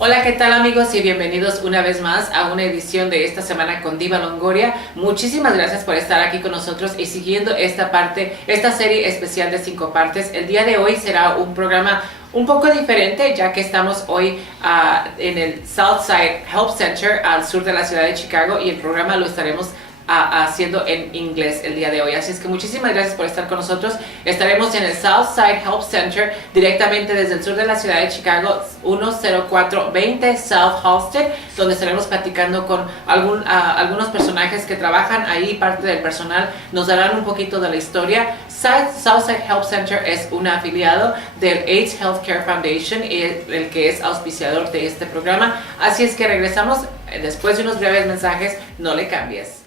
Hola, ¿qué tal amigos? Y bienvenidos una vez más a una edición de esta semana con Diva Longoria. Muchísimas gracias por estar aquí con nosotros y siguiendo esta serie especial de 5 partes. El día de hoy será un programa un poco diferente, ya que estamos hoy en el Southside Help Center al sur de la ciudad de Chicago, y el programa lo estaremos haciendo en inglés el día de hoy. Así es que muchísimas gracias por estar con nosotros. Estaremos en el Southside Help Center directamente desde el sur de la ciudad de Chicago, 10420 South Halsted, donde estaremos platicando con algunos personajes que trabajan ahí. Parte del personal nos darán un poquito de la historia. Southside Help Center es un afiliado del AIDS Healthcare Foundation y el que es auspiciador de este programa. Así es que regresamos después de unos breves mensajes. No le cambies.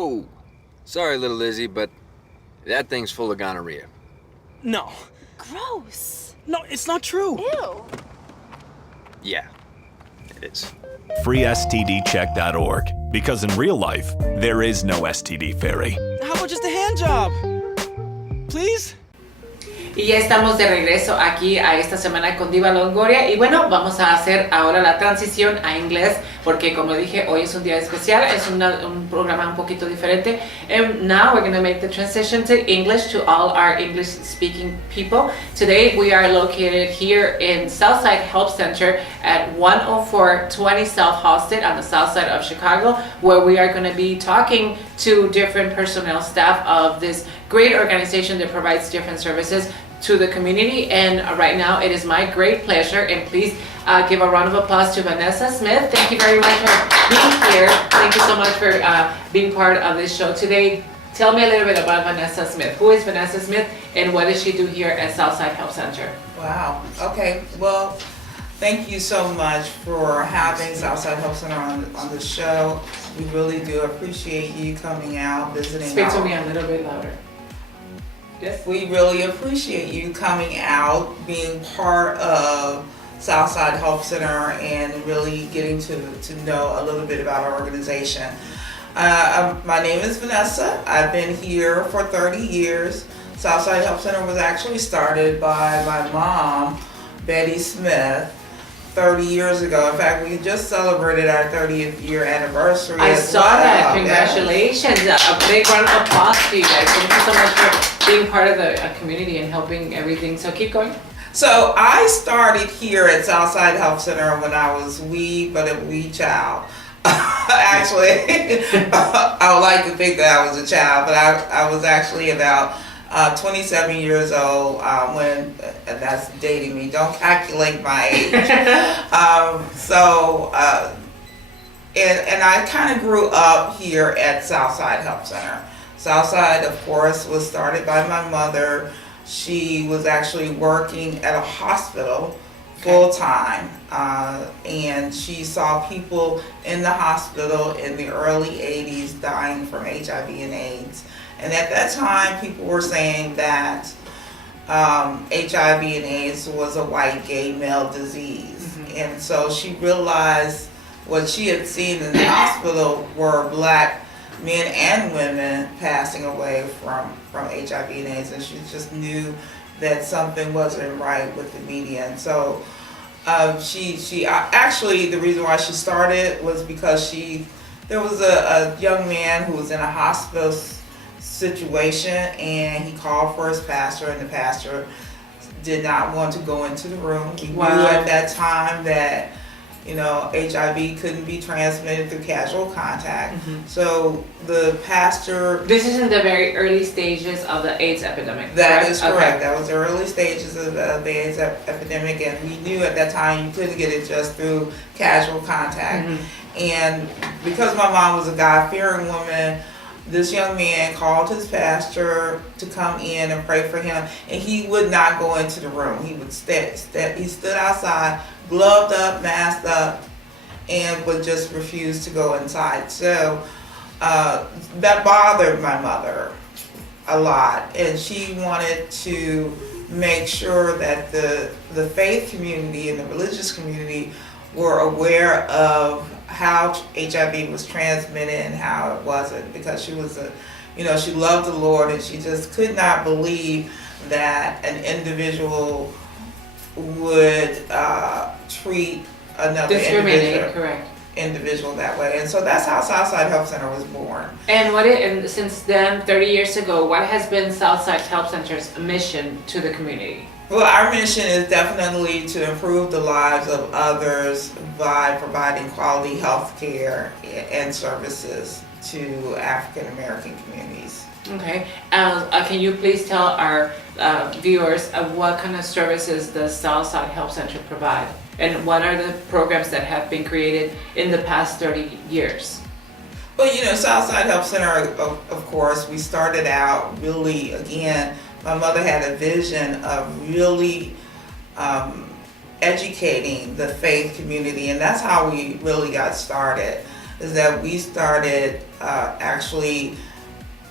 Oh, sorry, little Lizzie, but that thing's full of gonorrhea. No. Gross. No, it's not true. Ew. Yeah, it is. FreeSTDcheck.org. Because in real life, there is no STD fairy. How about just a hand job? Please? Y ya estamos de regreso aquí a esta semana con Diva Longoria. Y bueno, vamos a hacer ahora la transición a inglés, porque como dije, hoy es un día especial, es un programa un poquito diferente. And now we're going to make the transition to English to all our English speaking people. Today we are located here in Southside Help Center at 10420 South Halsted on the south side of Chicago, where we are going to be talking to different personnel staff of this great organization that provides different services to the community. And right now it is my great pleasure, and please give a round of applause to Vanessa Smith. Thank you very much for being here. Thank you so much for being part of this show today. Tell me a little bit about Vanessa Smith. Who is Vanessa Smith and what does she do here at Southside Help Center? Wow. Okay. Well, thank you so much for having Southside Help Center on the show. We really do appreciate you coming out, visiting. Speak to me a little bit louder. Yes. We really appreciate you coming out, being part of Southside Help Center, and really getting to know a little bit about our organization. My name is Vanessa. I've been here for 30 years. Southside Help Center was actually started by my mom, Betty Smith, 30 years ago. In fact, we just celebrated our 30th year anniversary. I saw that. Congratulations. A big round of applause to you guys. Thank you so much for being part of the community and helping everything. So keep going. So I started here at Southside Help Center when I was a wee child. Actually, I would like to think that I was a child, but I was actually about 27 years old when, and that's dating me, don't calculate my age. And I kind of grew up here at Southside Help Center. Southside, of course, was started by my mother. She was actually working at a hospital full time, and she saw people in the hospital in the early 80s dying from HIV and AIDS. And at that time, people were saying that HIV and AIDS was a white gay male disease. Mm-hmm. And so she realized what she had seen in the hospital were black men and women passing away from HIV and AIDS. And she just knew that something wasn't right with the media. And so she actually, the reason why she started was because there was a young man who was in a hospital situation, and he called for his pastor, and the pastor did not want to go into the room. He knew at that time that HIV couldn't be transmitted through casual contact. So the pastor. This is in the very early stages of the AIDS epidemic. That correct? is correct. Okay. That was the early stages of the AIDS epidemic, and we knew at that time you couldn't get it just through casual contact. And because my mom was a God-fearing woman, this young man called his pastor to come in and pray for him, and he would not go into the room. He would he stood outside, gloved up, masked up, and would just refuse to go inside. So that bothered my mother a lot, and she wanted to make sure that the faith community and the religious community were aware of how HIV was transmitted and how it wasn't, because she was she loved the Lord, and she just could not believe that an individual would treat another individual that way. And so that's how Southside Health Center was born. And since then, 30 years ago, what has been Southside Health Center's mission to the community? Well, our mission is definitely to improve the lives of others by providing quality health care and services to African American communities. Okay. Can you please tell our viewers what kind of services does Southside Health Center provide? And what are the programs that have been created in the past 30 years? Well, Southside Health Center, of course, we started out really, again, my mother had a vision of really educating the faith community, and that's how we really got started, is that we started actually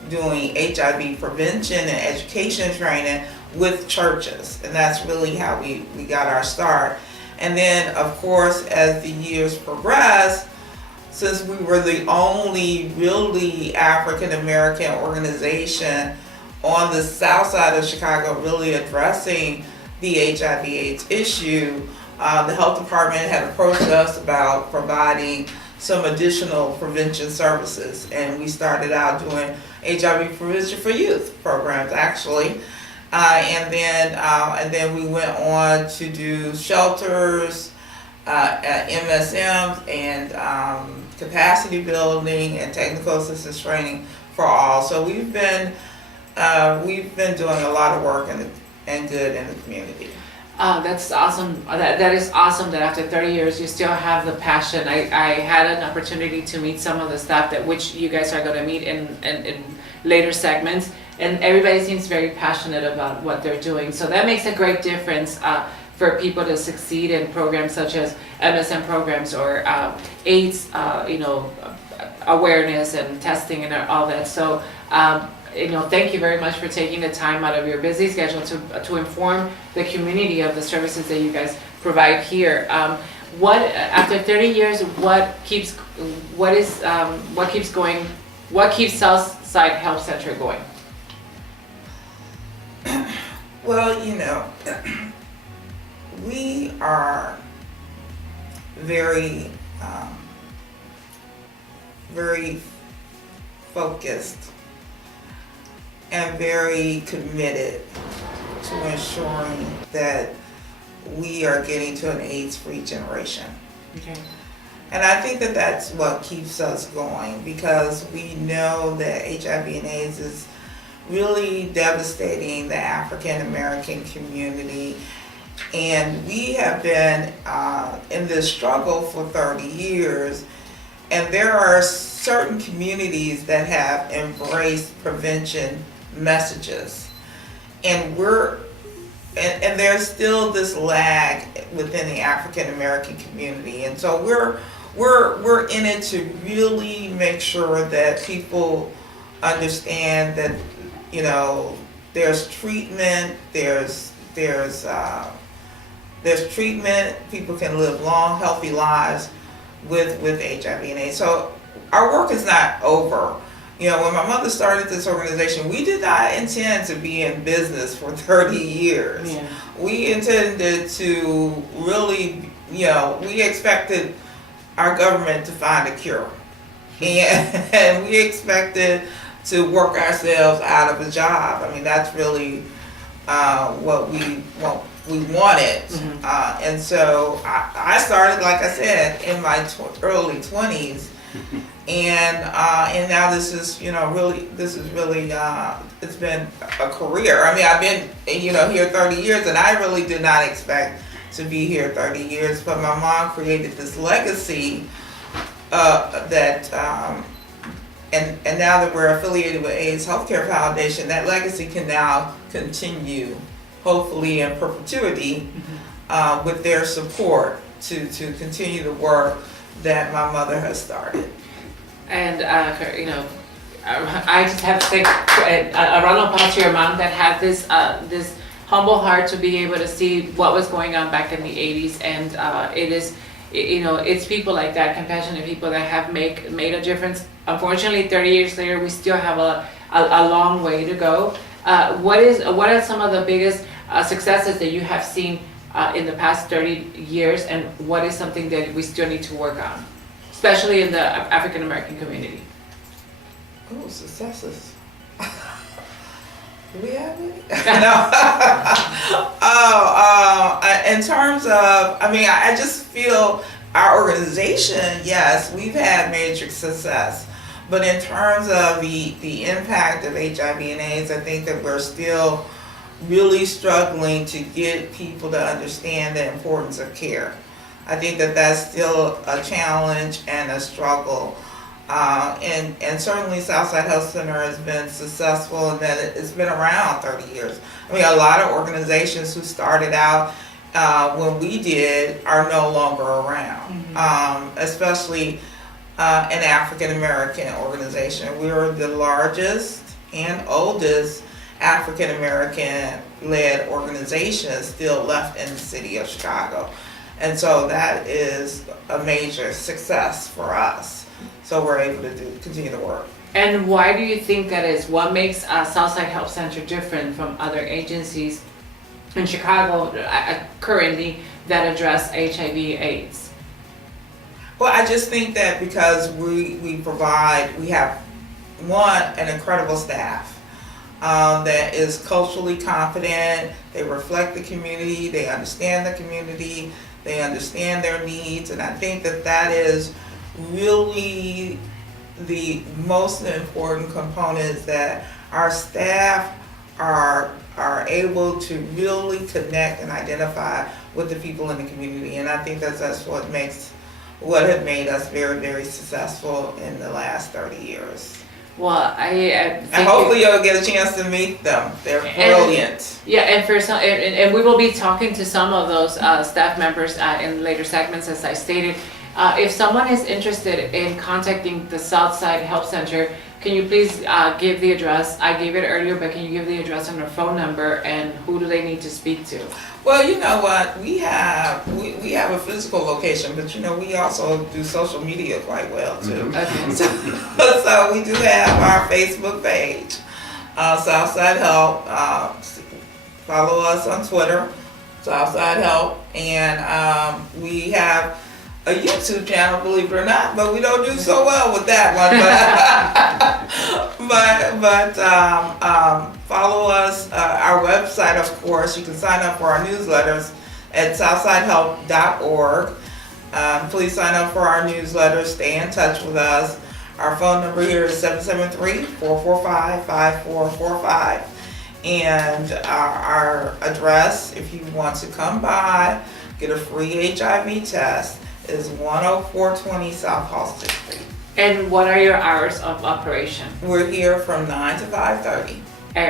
doing HIV prevention and education training with churches, and that's really how we got our start. And then, of course, as the years progressed, since we were the only really African American organization on the south side of Chicago really addressing the HIV/AIDS issue, the health department had approached us about providing some additional prevention services, and we started out doing HIV prevention for youth programs, actually. And then we went on to do shelters, MSMs, and capacity building and technical assistance training for all. So we've been doing a lot of work and good in the community. That's awesome. That is awesome that after 30 years you still have the passion. I had an opportunity to meet some of the staff which you guys are going to meet in later segments, and everybody seems very passionate about what they're doing. So that makes a great difference for people to succeed in programs such as MSM programs or AIDS, awareness and testing and all that. So thank you very much for taking the time out of your busy schedule to inform the community of the services that you guys provide here. After 30 years, what keeps Southside Health Center going? Well, we are very, very focused and very committed to ensuring that we are getting to an AIDS-free generation. Okay. And I think that that's what keeps us going, because we know that HIV and AIDS is really devastating the African American community. And we have been in this struggle for 30 years. And there are certain communities that have embraced prevention messages. And there's still this lag within the African American community. And so we're in it to really make sure that people understand that, there's treatment, there's treatment, people can live long, healthy lives with HIV and AIDS. So our work is not over. When my mother started this organization, we did not intend to be in business for 30 years. Yeah. We intended to really, we expected our government to find a cure. And we expected to work ourselves out of a job. I mean, that's really what we we wanted. And so I started, like I said, in my early 20s. And now this is, really, it's been a career. I mean, I've been, here 30 years, and I really did not expect to be here 30 years. But my mom created this legacy and now that we're affiliated with AIDS Healthcare Foundation, that legacy can now continue, hopefully in perpetuity, with their support to continue the work that my mother has started. And I just have to say a round of applause to your mom that had this humble heart to be able to see what was going on back in the 80s, and it's people like that, compassionate people, that have made a difference. Unfortunately, 30 years later, we still have a long way to go. What are some of the biggest successes that you have seen in the past 30 years, and what is something that we still need to work on, especially in the African American community? Oh, successes. Do we have any? No. In terms of, I just feel our organization, yes, we've had major success. But in terms of the impact of HIV and AIDS, I think that we're still really struggling to get people to understand the importance of care. I think that that's still a challenge and a struggle. And certainly Southside Health Center has been successful in that it's been around 30 years. A lot of organizations who started out when we did are no longer around, especially an African American organization. We were the largest and oldest African American led organization still left in the city of Chicago. And so that is a major success for us. So we're able to continue to work. And why do you think that is? What makes Southside Health Center different from other agencies in Chicago currently that address HIV/AIDS? Well, I just think that because we have an incredible staff that is culturally confident. They reflect the community. They understand the community. They understand their needs. And I think that is really the most important component, is that our staff are able to really connect and identify with the people in the community. And I think that's what have made us very, very successful in the last 30 years. Well, and hopefully you'll get a chance to meet them. They're brilliant. And we will be talking to some of those staff members in later segments, as I stated. If someone is interested in contacting the Southside Health Center, can you please give the address? I gave it earlier, but can you give the address and their phone number, and who do they need to speak to? Well, you know what? We have a physical location, but we also do social media quite well too. Okay. So we do have our Facebook page, Southside Health. Follow us on Twitter, Southside Health, and we have a YouTube channel, believe it or not, but we don't do so well with that one. But follow us. Our website, of course, you can sign up for our newsletters at southsidehealth.org. Please sign up for our newsletters. Stay in touch with us. Our phone number here is 773-445-5445. And our address, if you want to come by, get a free HIV test, is 10420 South Halsted Street. And what are your hours of operation? We're here from 9 to 5:30.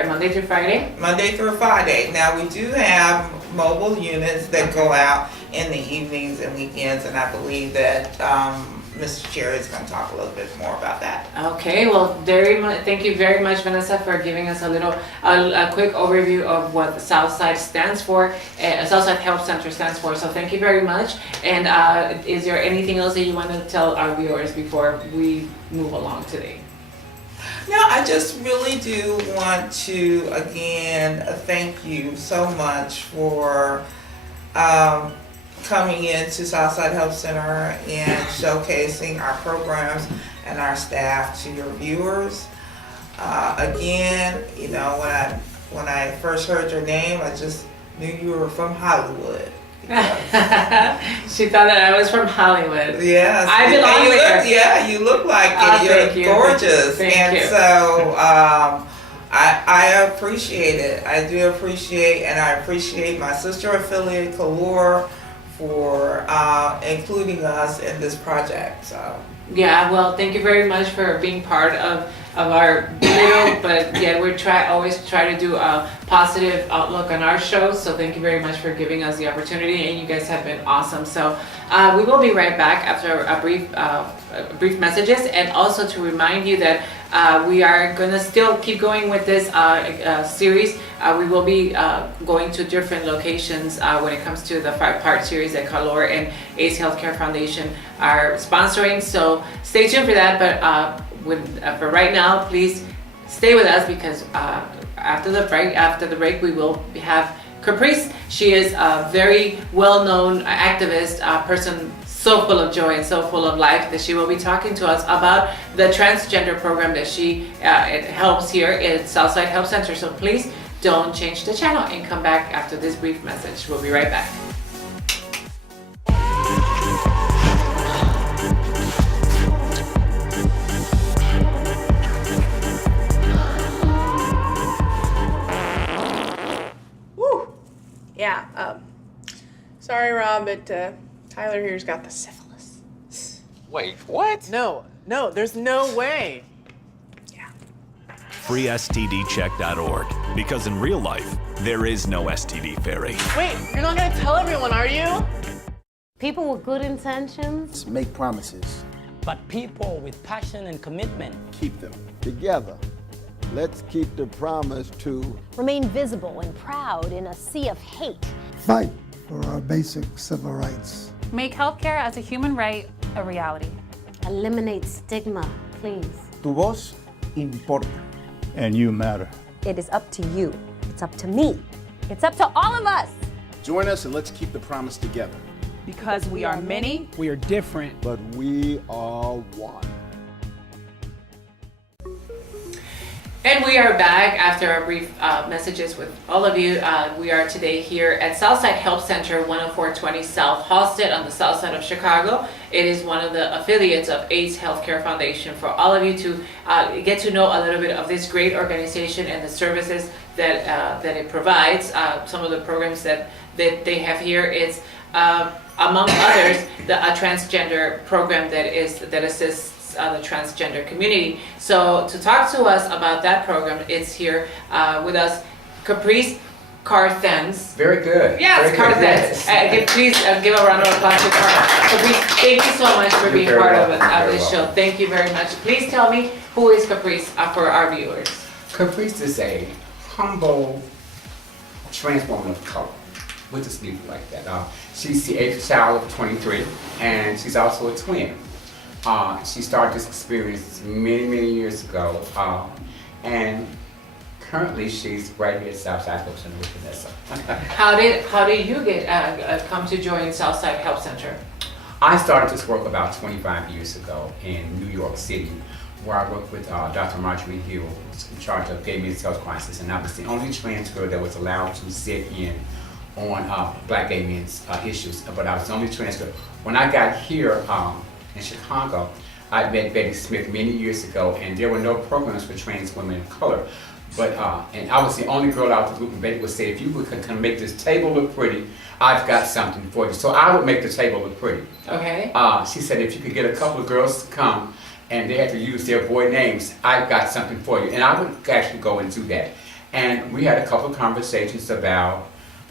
Monday through Friday? Monday through Friday. Now we do have mobile units that go out in the evenings and weekends, and I believe that Mr. Cherry is going to talk a little bit more about that. Okay, well, thank you very much, Vanessa, for giving us a quick overview of what Southside stands for, Southside Health Center stands for. So thank you very much. And is there anything else that you want to tell our viewers before we move along today? No, I just really do want to, again, thank you so much for coming into Southside Health Center and showcasing our programs and our staff to your viewers. Again, when I first heard your name, I just knew you were from Hollywood. She thought that I was from Hollywood. Yes. I belong there. You look like Oh, it. thank You're you. gorgeous. Thank and you. so I appreciate it. I do appreciate, and I appreciate my sister affiliate, Kalor, for including us in this project. So. Yeah, well, thank you very much for being part of our little, but yeah, we always try to do a positive outlook on our show. So thank you very much for giving us the opportunity, and you guys have been awesome. So we will be right back after a brief messages, and also to remind you that we are gonna still keep going with this series. We will be going to different locations when it comes to the 5-part series that Kalor and AIDS Healthcare Foundation are sponsoring. So stay tuned for that. But for right now, please stay with us, because after the break, we will have Caprice. She is a very well-known activist, person, so full of joy and so full of life, that she will be talking to us about the transgender program that she helps here at Southside Health Center. So please don't change the channel and come back after this brief message. We'll be right back. Woo! Yeah, sorry, Rob, but Tyler here's got the syphilis. Wait, what? No, there's no way. FreeSTDcheck.org. Because in real life, there is no STD fairy. Wait, you're not gonna tell everyone, are you? People with good intentions make promises, but people with passion and commitment keep them. Together, let's keep the promise to remain visible and proud in a sea of hate. Fight for our basic civil rights. Make healthcare as a human right a reality. Eliminate stigma, please. Tu voz importa. And you matter. It is up to you. It's up to me. It's up to all of us. Join us and let's keep the promise together. Because we are many, We are different. but we are one. And we are back after our brief messages with all of you. We are today here at Southside Health Center, 10420 South Halsted on the south side of Chicago. It is one of the affiliates of AIDS Healthcare Foundation, for all of you to get to know a little bit of this great organization and the services that it provides. Some of the programs that they have here is, among others, a transgender program that assists the transgender community. So to talk to us about that program, it's here with us Caprice Carthens. Very good. Yes, Very good. Carthens. Please give a round of applause to Caprice. Thank you so much for being part of this show. Thank you very much. Please tell me, who is Caprice for our viewers? Caprice is a humble trans woman of color. We'll just leave it like that. She's the 8th child of 23, and she's also a twin. She started this experience many years ago, and currently she's right here at Southside Health Center with Vanessa. How did you get come to join Southside Health Center? I started this work about 25 years ago in New York City, where I worked with Dr. Marjorie Hill, who's in charge of gay men's health crisis, and I was the only trans girl that was allowed to sit in on black gay men's issues, but I was the only trans girl. When I got here in Chicago, I met Betty Smith many years ago, and there were no programs for trans women of color. But and I was the only girl out of the group, and Betty would say, if you can make this table look pretty, I've got something for you. So I would make the table look pretty. Okay. She said, if you could get a couple of girls to come, and they had to use their boy names, I've got something for you. And I would actually go and do that. And we had a couple of conversations about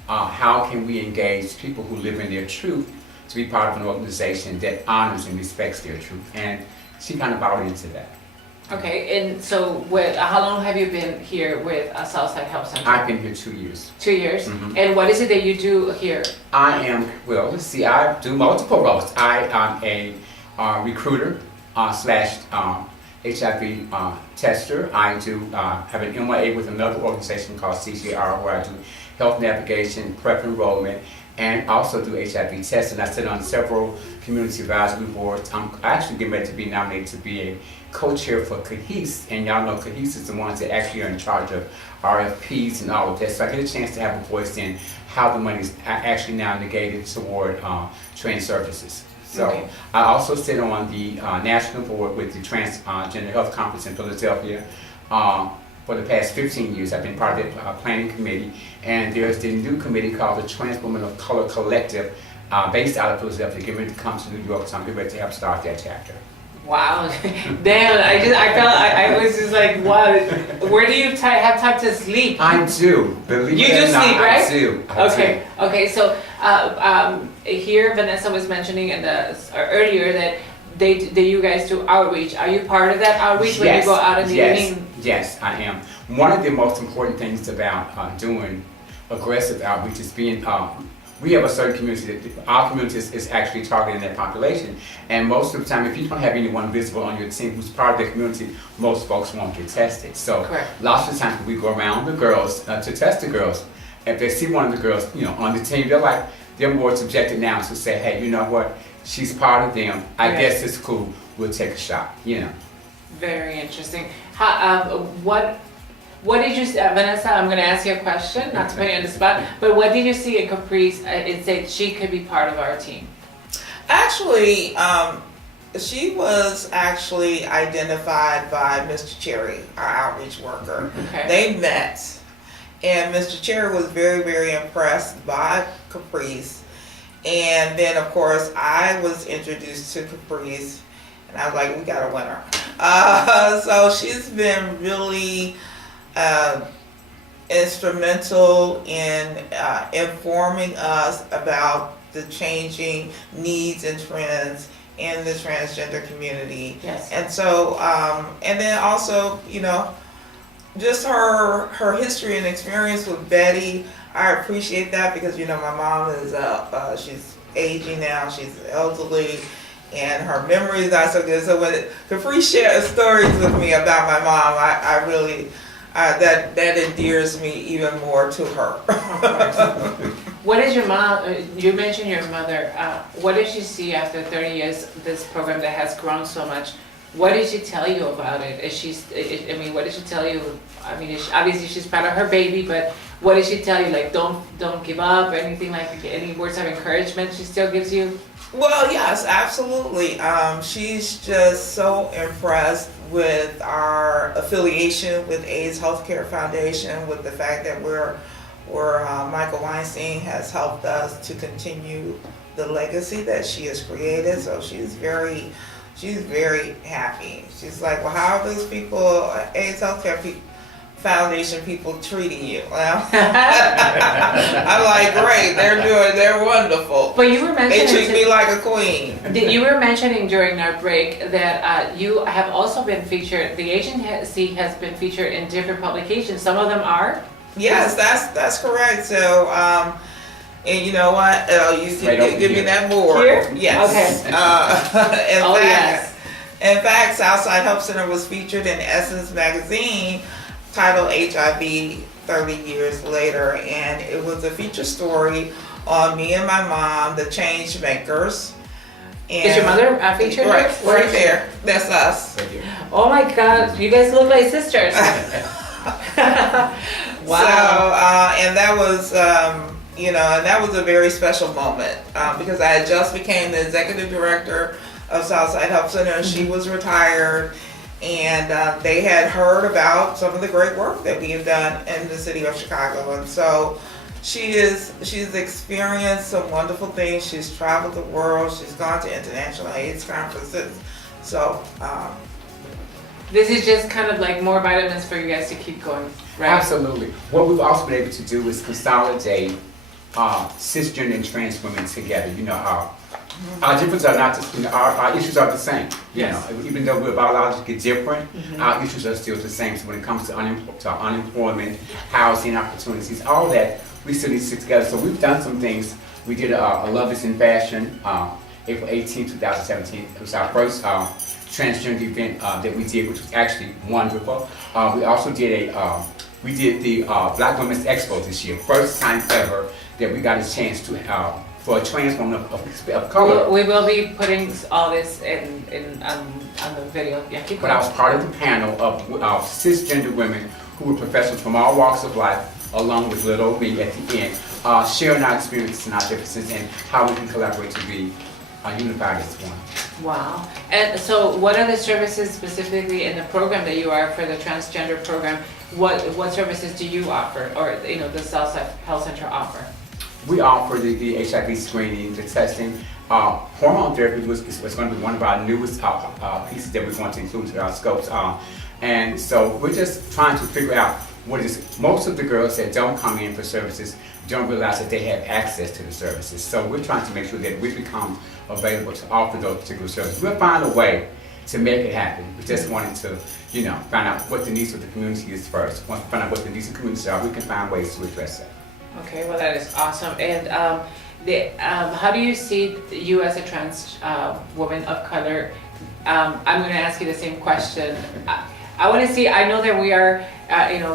how can we engage people who live in their truth to be part of an organization that honors and respects their truth. And she kind of bought into that. Okay, and so how long have you been here with Southside Health Center? I've been here 2 years. 2 years? Mm-hmm. And what is it that you do here? I am, well, let's see, I do multiple roles. I am a recruiter slash HIV tester. I do have an MYA with another organization called CJR, where I do health navigation, prep enrollment, and also do HIV testing. I sit on several community advisory boards. I'm actually getting ready to be nominated to be a co-chair for CAHESE, and y'all know CAHESE is the ones that actually are in charge of RFPs and all of that. So I get a chance to have a voice in how the money is actually now negated toward trans services. So Okay. I also sit on the national board with the Transgender Health Conference in Philadelphia. For the past 15 years, I've been part of the planning committee, and there's the new committee called the Trans Women of Color Collective, based out of Philadelphia, getting ready to come to New York, so I'm getting ready to help start that chapter. Wow, damn! I was just like, wow. Where do you have time to sleep? I do. Believe You it do or not, sleep, right? I do. I Okay, do. okay. So here, Vanessa was mentioning earlier that you guys do outreach. Are you part of that outreach when you go out in the evening? Yes, I am. One of the most important things about doing aggressive outreach is being. We have a certain community that our community is actually targeting that population, and most of the time, if you don't have anyone visible on your team who's part of the community, most folks won't get tested. So Correct. lots of times we go around the girls to test the girls. If they see one of the girls, on the team, they're more subjected now to say, hey, you know what? She's part of them. I Right. guess it's cool. We'll take a shot. Very interesting. What did you see, Vanessa? I'm going to ask you a question, not to put you on the spot, but what did you see in Caprice? It said she could be part of our team. Actually, she was actually identified by Mr. Cherry, our outreach worker. Okay. They met, and Mr. Cherry was very, very impressed by Caprice. And then, of course, I was introduced to Caprice, and I was like, we got a winner. So she's been really instrumental in informing us about the changing needs and trends in the transgender community. Yes. And so, and then also, just her history and experience with Betty, I appreciate that because, my mom is, she's aging now, she's elderly, and her memory is not so good. So when Caprice shares stories with me about my mom, I really, that endears me even more to her. What is your mom, you mentioned your mother, what did she see after 30 years, this program that has grown so much? What did she tell you about it? What did she tell you? Obviously she's proud of her baby, but what did she tell you? Like, don't give up, or anything like, any words of encouragement she still gives you? Well, yes, absolutely. She's just so impressed with our affiliation with AIDS Healthcare Foundation, with the fact that we're Michael Weinstein has helped us to continue the legacy that she has created. So she's very happy. She's like, well, how are those people, AIDS Healthcare Foundation people treating you? Well, I'm like, great, they're wonderful. But you were mentioning, they treat me like a queen. You were mentioning during our break that you have also been featured, the agency has been featured in different publications. Some of them are? Yes, that's correct. So, and you know what? You can give me that board. Here? Yes. Okay. In fact, Southside Health Center was featured in Essence magazine, titled HIV 30 Years Later, and it was a feature story on me and my mom, the change makers. And Is your mother featured? Right there. That's us. Oh my God, you guys look like sisters. Wow. So, and that was, and that was a very special moment because I had just became the executive director of Southside Health Center, and she was retired, and they had heard about some of the great work that we have done in the city of Chicago, and so she's experienced some wonderful things. She's traveled the world. She's gone to international AIDS conferences. So. This is just kind of like more vitamins for you guys to keep going, right? Absolutely. What we've also been able to do is consolidate cisgender and trans women together. Our differences are not, our issues are the same. Even though we're biologically different, our issues are still the same. So when it comes to unemployment, housing opportunities, all that, we still need to stick together. So we've done some things. We did a Love is in Fashion, April 18, 2017. It was our first transgender event that we did, which was actually wonderful. We also did We did the Black Women's Expo this year. First time ever that we got a chance to for a trans woman of color. We will be putting all this on the video. Yeah, keep But going. I was part of the panel of cisgender women who were professionals from all walks of life, along with little old me at the end, sharing our experiences and our differences and how we can collaborate to be unified as one. Wow. And so what are the services specifically in the program that you are for the transgender program? What services do you offer, or the Southside Health Center offer? We offer the HIV screening, the testing. Hormone therapy was going to be one of our newest pieces that we're going to include in our scopes. And so we're just trying to figure out what is, most of the girls that don't come in for services don't realize that they have access to the services. So we're trying to make sure that we become available to offer those particular services. We'll find a way to make it happen. We just wanted to, find out what the needs of the community is first. Once we find out what the needs of the community are, we can find ways to address that. Okay, well that is awesome. And how do you see you as a trans woman of color? I'm going to ask you the same question. I want to see, I know that we are,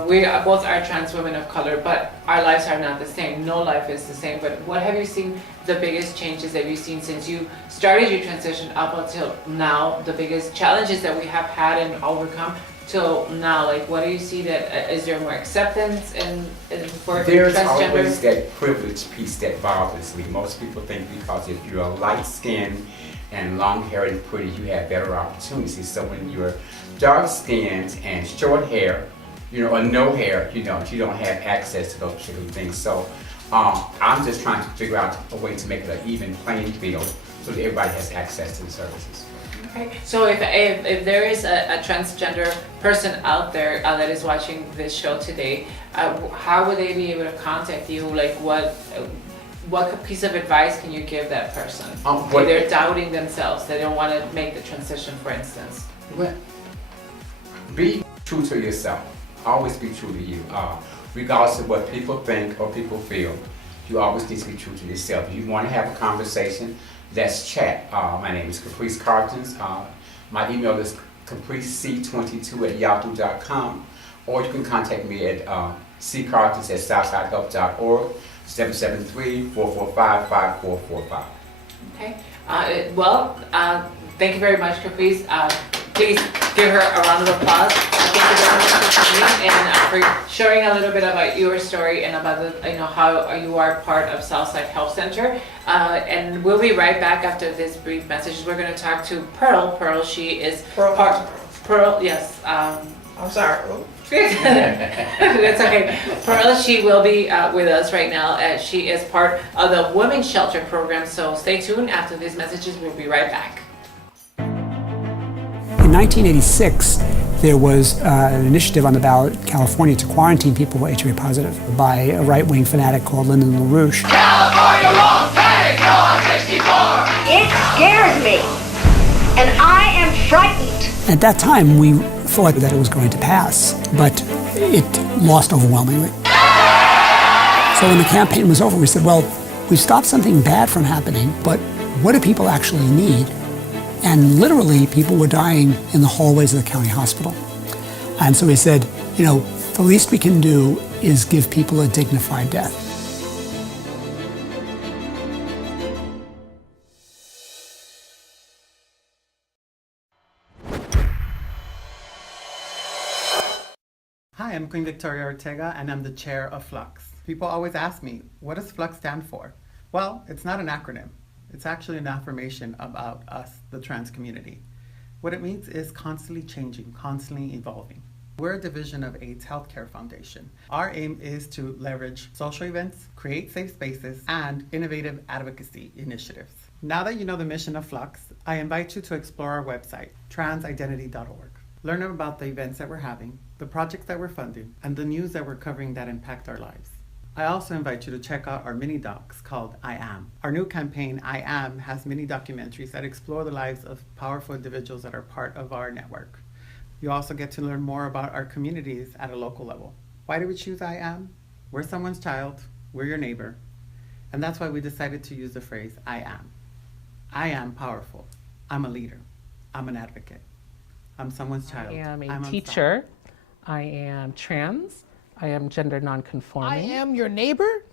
we both are trans women of color, but our lives are not the same. No life is the same. But what have you seen, the biggest changes that you've seen since you started your transition up until now, the biggest challenges that we have had and overcome till now? Like, what do you see that, is there more acceptance for There's transgender? always that privilege piece that bothers me. Most people think because if you're light skinned and long hair and pretty, you have better opportunities. So when you're dark skinned and short hair, or no hair, you don't have access to those particular things. So I'm just trying to figure out a way to make it an even playing field so that everybody has access to the services. Okay. So if there is a transgender person out there that is watching this show today, how would they be able to contact you? Like what piece of advice can you give that person? If they're doubting themselves, they don't want to make the transition, for instance. Well, be true to yourself. Always be true to you. Regardless of what people think or people feel, you always need to be true to yourself. If you want to have a conversation, let's chat. My name is Caprice Cartons. My email is capricec22@yahoo.com, or you can contact me at ccartons@southsidehealth.org, 773-445-5445. Okay. Thank you very much, Caprice. Please give her a round of applause. Thank you very much for coming and for sharing a little bit about your story and about how you are part of Southside Health Center. And we'll be right back after this brief message. We're going to talk to Pearl. Pearl, she is Pearl. Yes. I'm sorry. That's okay. Pearl, she will be with us right now. She is part of the Women's Shelter Program. So stay tuned. After these messages, we'll be right back. In 1986, there was an initiative on the ballot in California to quarantine people who were HIV positive by a right-wing fanatic called Lyndon LaRouche. California won't pay till I'm 64! It scares me, and I am frightened. At that time, we thought that it was going to pass, but it lost overwhelmingly. So when the campaign was over, we said, well, we've stopped something bad from happening, but what do people actually need? And literally, people were dying in the hallways of the county hospital. And so we said, the least we can do is give people a dignified death. Hi, I'm Queen Victoria Ortega, and I'm the chair of Flux. People always ask me, what does Flux stand for? Well, it's not an acronym. It's actually an affirmation about us, the trans community. What it means is constantly changing, constantly evolving. We're a division of AIDS Healthcare Foundation. Our aim is to leverage social events, create safe spaces, and innovative advocacy initiatives. Now that you know the mission of Flux, I invite you to explore our website, transidentity.org. Learn about the events that we're having, the projects that we're funding, and the news that we're covering that impact our lives. I also invite you to check out our mini docs called I Am. Our new campaign, I Am, has mini documentaries that explore the lives of powerful individuals that are part of our network. You also get to learn more about our communities at a local level. Why did we choose I Am? We're someone's child, we're your neighbor, and that's why we decided to use the phrase I am. I am powerful. I'm a leader. I'm an advocate. I'm someone's child. I am a teacher. I am trans. I am gender nonconforming. I am your neighbor.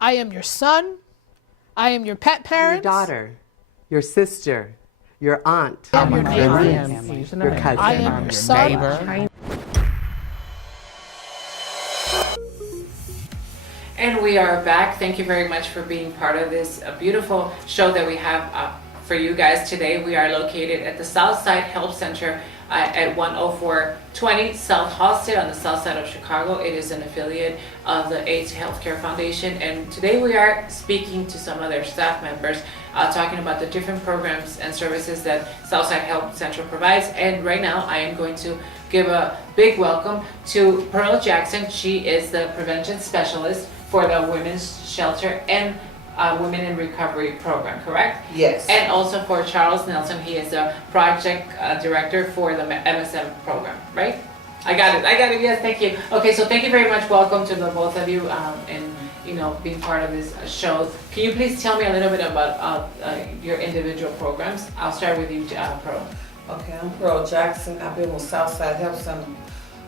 I am your son. I am your pet parent. Your daughter, your sister, your aunt, I am your neighbor. I am Asian your American. cousin. I am your son. Neighbor. And we are back. Thank you very much for being part of this beautiful show that we have for you guys today. We are located at the Southside Health Center at 10420 South Halsted on the south side of Chicago. It is an affiliate of the AIDS Healthcare Foundation. And today we are speaking to some of their staff members, talking about the different programs and services that Southside Health Center provides. And right now I am going to give a big welcome to Pearl Jackson. She is the prevention specialist for the Women's Shelter and Women in Recovery program, correct? Yes. And also for Charles Nelson, he is the project director for the MSM program, right? I got it, yes, thank you. Okay, so thank you very much. Welcome to the both of you and being part of this show. Can you please tell me a little bit about your individual programs? I'll start with you, Pearl. Okay, I'm Pearl Jackson. I've been with Southside Health Center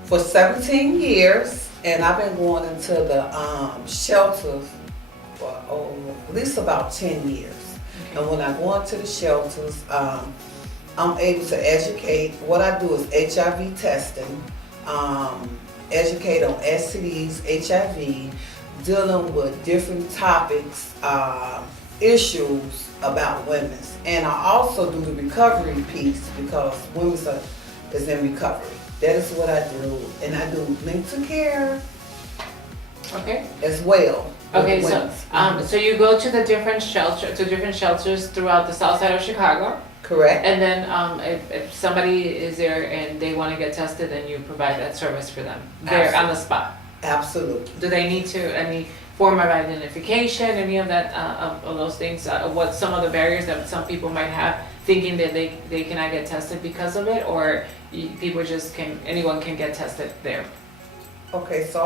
for 17 years, and I've been going into the shelters for at least about 10 years. Okay. And when I go into the shelters, I'm able to educate. What I do is HIV testing, educate on STDs, HIV, dealing with different topics, issues about women. And I also do the recovery piece because women is in recovery. That is what I do. And I do mental care as well. Okay, so you go to the different shelters throughout the south side of Chicago. Correct. And then if somebody is there and they want to get tested, then you provide that service for them there on the spot. Absolutely. Do they need any form of identification, any of that, of those things? What some of the barriers that some people might have, thinking that they cannot get tested because of it, or people just anyone can get tested there? Okay, so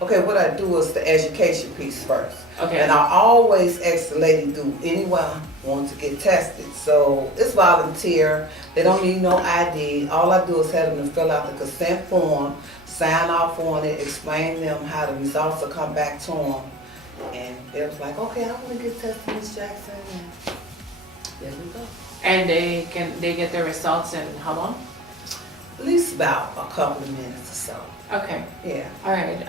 what I do is the education piece first. Okay. And I always ask the lady, do anyone want to get tested? So it's volunteer. They don't need no ID. All I do is have them to fill out the consent form, sign off on it, explain to them how the results will come back to them. And they was like, okay, I want to get tested, Ms. Jackson. And there we go. And they get their results in how long? At least about a couple of minutes or so. Okay. Yeah. All right.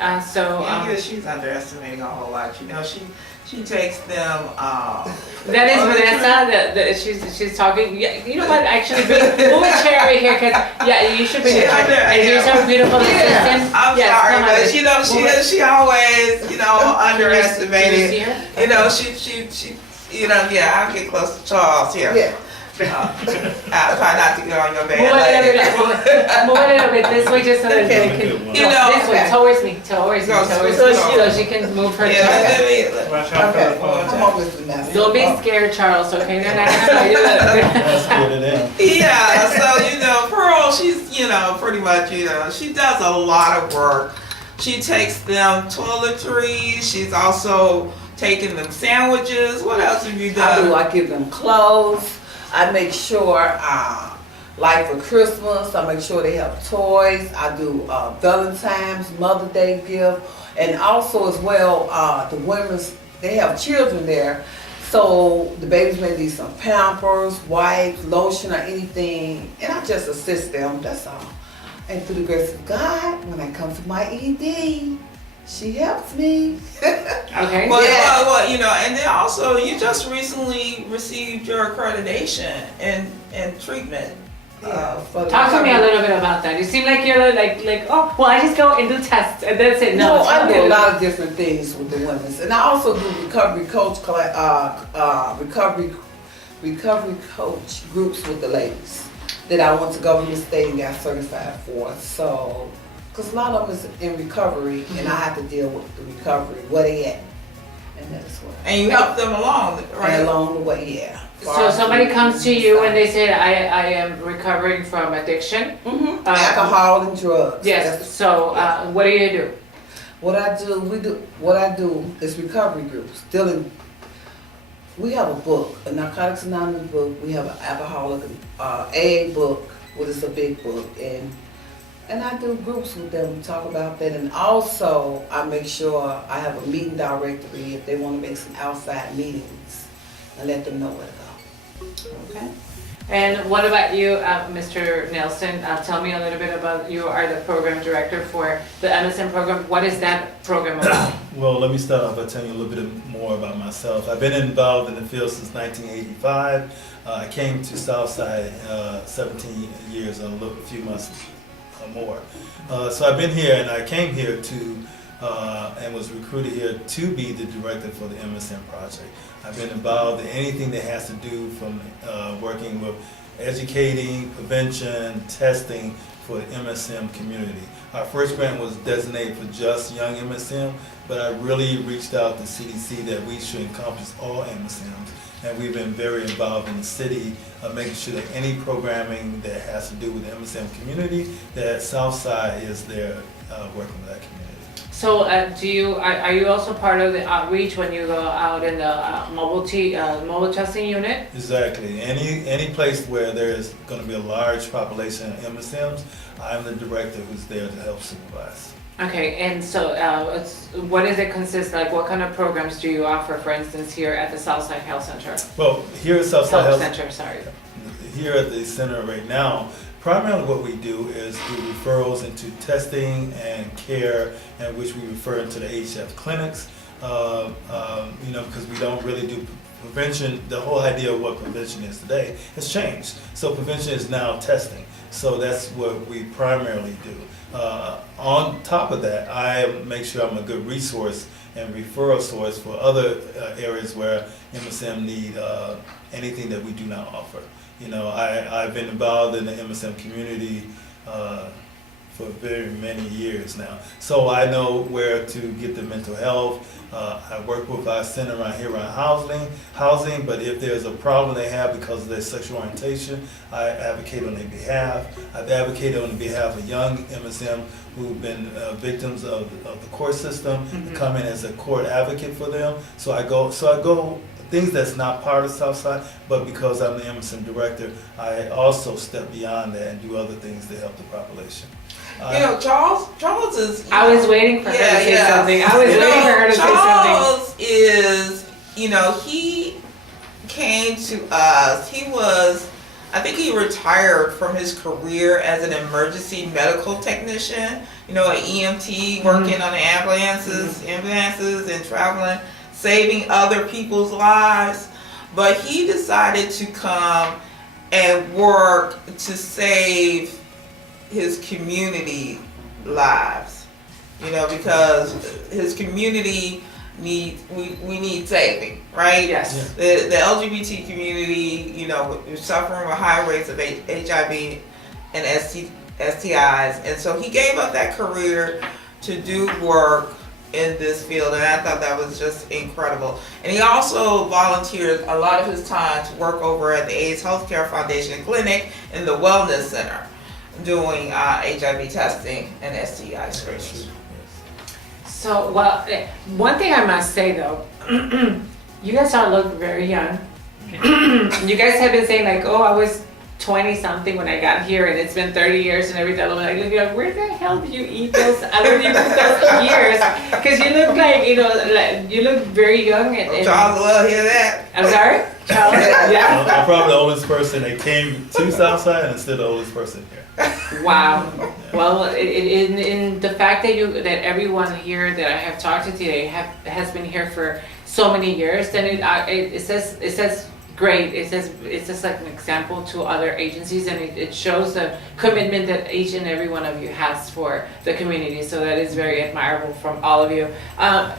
She's underestimating a whole lot. She takes them. That is Vanessa. She's talking. Yeah, you know what? Actually, move a chair right here, cause you should bring a chair. And here's our beautiful assistant. I'm sorry, but she always underestimated. She I'll get close to Charles here. Yeah. I'll try not to get on your bed. Move a little bit this way, just so that they can. This way, towards me, so she can move her chair. Don't be scared, Charles. Okay, they're not gonna so Pearl, she's pretty much she does a lot of work. She takes them toiletries. She's also taking them sandwiches. What else have you done? I give them clothes. I make sure, like for Christmas, I make sure they have toys. I do Valentine's, Mother's Day gift, and also as well, the women's, they have children there, so the babies may need some Pampers, wipes, lotion, or anything, and I just assist them, that's all. And through the grace of God, when I come to my ED, she helps me. Okay. Well, and then also you just recently received your accreditation and treatment. Talk to me a little bit about that. You seem like you're like I just go and do tests and that's it. No, I do a lot of different things with the women, and I also do recovery coach groups with the ladies that I went to government state and got certified for. So. Because a lot of them is in recovery, and I have to deal with the recovery, where they at, and that's what. And you help them along, right? And along the way, yeah. So somebody comes to you and they say, I am recovering from addiction. Mm-hmm. Alcohol and drugs. Yes, so what do you do? What I do is recovery groups. We have a book, a Narcotics Anonymous book, we have an alcoholic AA book, which is a big book, and And I do groups with them, we talk about that, and also I make sure I have a meeting directory if they want to make some outside meetings, and let them know where to go. Okay. And what about you, Mr. Nelson? Tell me a little bit about, you are the program director for the MSN program. What is that program about? Well, let me start off by telling you a little bit more about myself. I've been involved in the field since 1985. I came to Southside 17 years and a few months more. So I've been here, and I came here to and was recruited here to be the director for the MSN project. I've been involved in anything that has to do from working with educating, prevention, testing for the MSM community. Our first grant was designated for just young MSM, but I really reached out to CDC that we should encompass all MSMs. And we've been very involved in the city, making sure that any programming that has to do with the MSM community, that Southside is there working with that community. So are you also part of the outreach when you go out in the mobile testing unit? Exactly. Any place where there is going to be a large population of MSMs, I'm the director who's there to help supervise. Okay, and so what does it consist, like what kind of programs do you offer, for instance, here at the Southside Health Center? Well, here at Southside Health Center, sorry. Here at the center right now, primarily what we do is do referrals into testing and care, in which we refer into the HF clinics, because we don't really do prevention. The whole idea of what prevention is today has changed. So prevention is now testing. So that's what we primarily do. On top of that, I make sure I'm a good resource and referral source for other areas where MSM need anything that we do not offer. I've been involved in the MSM community for very many years now. So I know where to get the mental health. I work with our center around here around housing, but if there's a problem they have because of their sexual orientation, I advocate on their behalf. I've advocated on behalf of young MSM who've been victims of the court system, to come in as a court advocate for them. So I go things that's not part of Southside, but because I'm the MSM director, I also step beyond that and do other things to help the population. Charles is... I was waiting for her to say something. Charles is, he came to us, I think he retired from his career as an emergency medical technician, an EMT working on the ambulances and traveling, saving other people's lives. But he decided to come and work to save his community lives, because his community we need saving, right? Yes. The LGBT community, we're suffering with high rates of HIV and STIs, and so he gave up that career to do work in this field, and I thought that was just incredible. And he also volunteered a lot of his time to work over at the AIDS Healthcare Foundation Clinic in the Wellness Center, doing HIV testing and STI screening. So, one thing I must say though, you guys all look very young. You guys have been saying like, oh, I was 20 something when I got here, and it's been 30 years and everything. I'm like, where the hell did you eat those? Where did you put those years? Because you look like, you look very young. Charles will hear that. I'm sorry, Charles. Yeah. I'm probably the oldest person that came to Southside, and still the oldest person here. Wow. Well, in the fact that everyone here that I have talked to today has been here for so many years, then it says great. It's just like an example to other agencies, and it shows the commitment that each and every one of you has for the community. So that is very admirable from all of you. I'm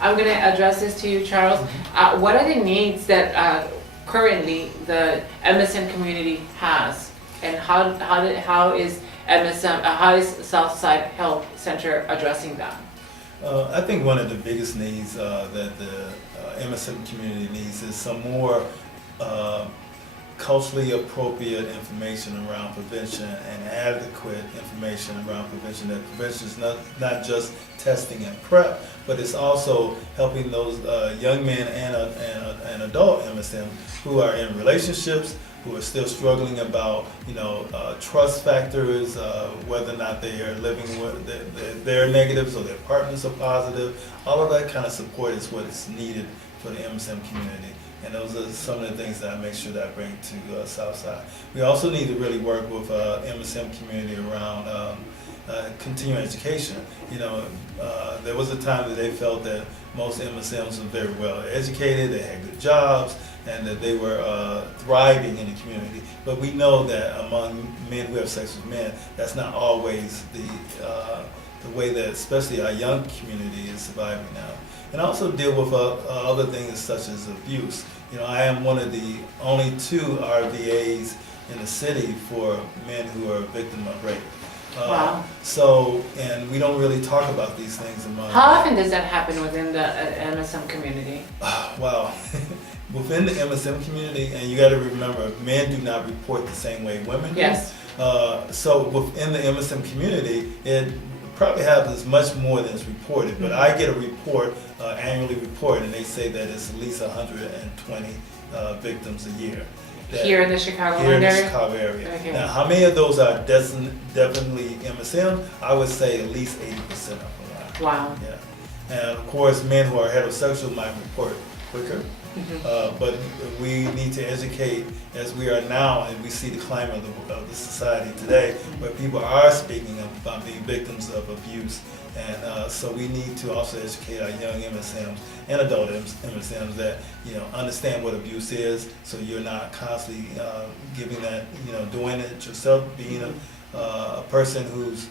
going to address this to you, Charles. What are the needs that currently the MSN community has, and how is Southside Health Center addressing that? I think one of the biggest needs that the MSM community needs is some more culturally appropriate information around prevention and adequate information around prevention. That prevention is not just testing and prep, but it's also helping those young men and adult MSM who are in relationships, who are still struggling about, trust factors, whether or not they are living with their negatives or their partners are positive. All of that kind of support is what is needed for the MSM community. And those are some of the things that I make sure that I bring to Southside. We also need to really work with MSM community around continuing education. There was a time that they felt that most MSMs were very well educated, they had good jobs, and that they were thriving in the community. But we know that among men who have sex with men, that's not always the way that especially our young community is surviving now. And also deal with other things such as abuse. I am one of the only 2 RVAs in the city for men who are victim of rape. Wow. So, and we don't really talk about these things among. How often does that happen within the MSM community? Wow. Within the MSM community, and you got to remember, men do not report the same way women do. Yes. So within the MSM community, it probably happens much more than is reported. But I get a report, annually report, and they say that it's at least 120 victims a year. Here in the Chicago area? Here in the Chicago area. Okay. Now, how many of those are definitely MSM? I would say at least 80% of them are. Wow. Yeah. And of course, men who are heterosexual might report quicker. But we need to educate as we are now, and we see the climate of the society today, where people are speaking about being victims of abuse. And so we need to also educate our young MSMs and adult MSMs that, understand what abuse is, so you're not constantly giving that, doing it yourself, being a person who's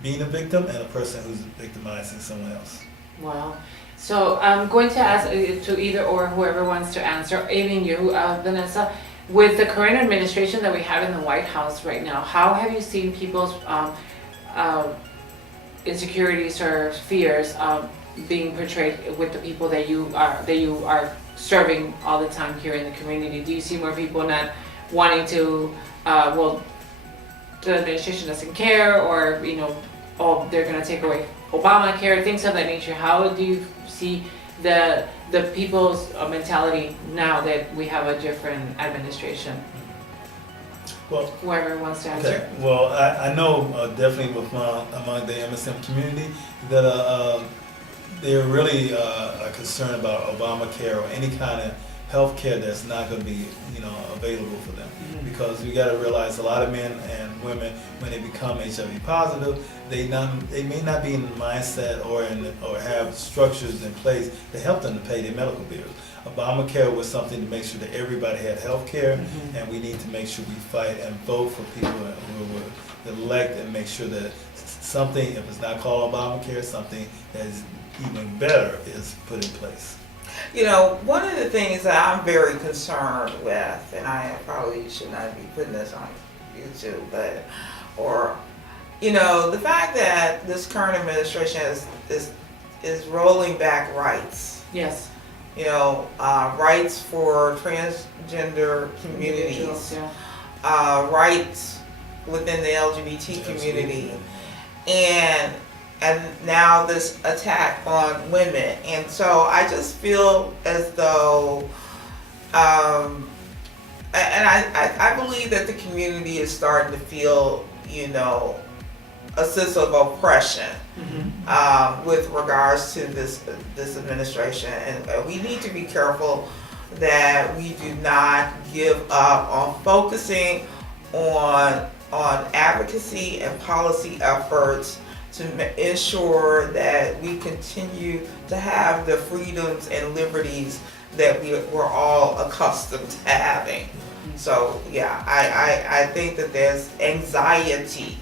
being a victim and a person who's victimizing someone else. Wow. So I'm going to ask to either or whoever wants to answer, even you, Vanessa, with the current administration that we have in the White House right now, how have you seen people's insecurities or fears being portrayed with the people that you are serving all the time here in the community? Do you see more people not wanting to, the administration doesn't care, or they're going to take away Obamacare, things of that nature? How do you see the people's mentality now that we have a different administration? Well, whoever wants to answer. Okay. Well, I know definitely among the MSM community that they're really concerned about Obamacare or any kind of health care that's not going to be available for them. Because we got to realize a lot of men and women, when they become HIV positive, they may not be in the mindset or have structures in place to help them to pay their medical bills. Obamacare was something to make sure that everybody had health care, and we need to make sure we fight and vote for people who will elect and make sure that something, if it's not called Obamacare, something that is even better is put in place. One of the things that I'm very concerned with, and I probably should not be putting this on YouTube, the fact that this current administration is rolling back rights. Yes. Rights for transgender communities, rights within the LGBT community, and now this attack on women. And so I just feel as though, and I believe that the community is starting to feel, a sense of oppression with regards to this administration. And we need to be careful that we do not give up on focusing on advocacy and policy efforts to ensure that we continue to have the freedoms and liberties that we're all accustomed to having. So yeah, I think that there's anxiety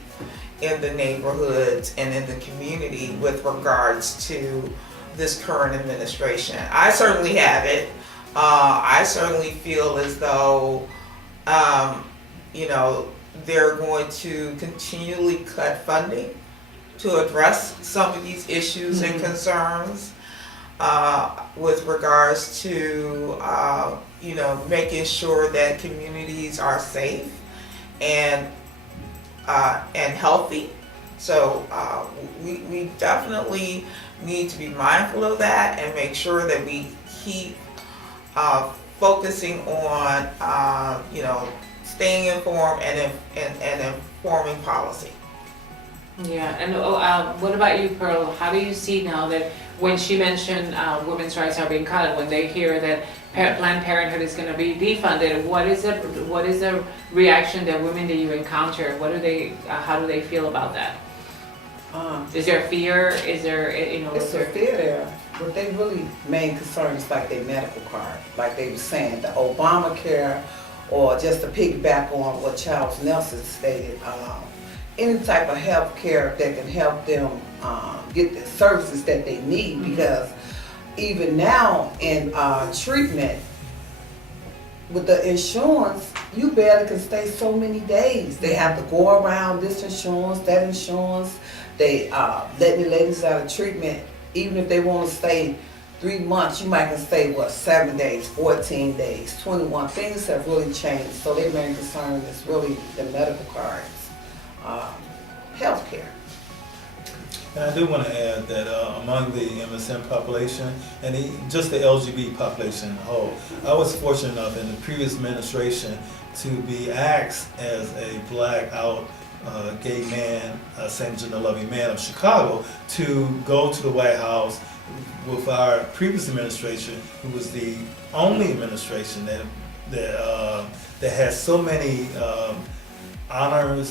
in the neighborhoods and in the community with regards to this current administration. I certainly have it. I certainly feel as though, they're going to continually cut funding to address some of these issues and concerns with regards to, making sure that communities are safe and healthy. So we definitely need to be mindful of that and make sure that we keep focusing on, staying informed and informing policy. Yeah, and what about you, Pearl? How do you see now that when she mentioned women's rights are being cut, when they hear that Planned Parenthood is going to be defunded, what is the reaction that women that you encounter? How do they feel about that? Is there fear? Is there, It's a fear there, but they really main concern is like their medical card, like they were saying, the Obamacare, or just to piggyback on what Charles Nelson stated, any type of health care that can help them get the services that they need, because even now in treatment with the insurance, you barely can stay so many days. They have to go around this insurance, that insurance. They letting the ladies out of treatment, even if they want to stay 3 months, you might can stay 7 days, 14 days, 21. Things have really changed. So their main concern is really the medical cards. Healthcare. And I do want to add that among the MSM population and just the LGBT population as a whole, I was fortunate enough in the previous administration to be asked as a black out gay man, same gender loving man of Chicago, to go to the White House with our previous administration, who was the only administration that has so many honoring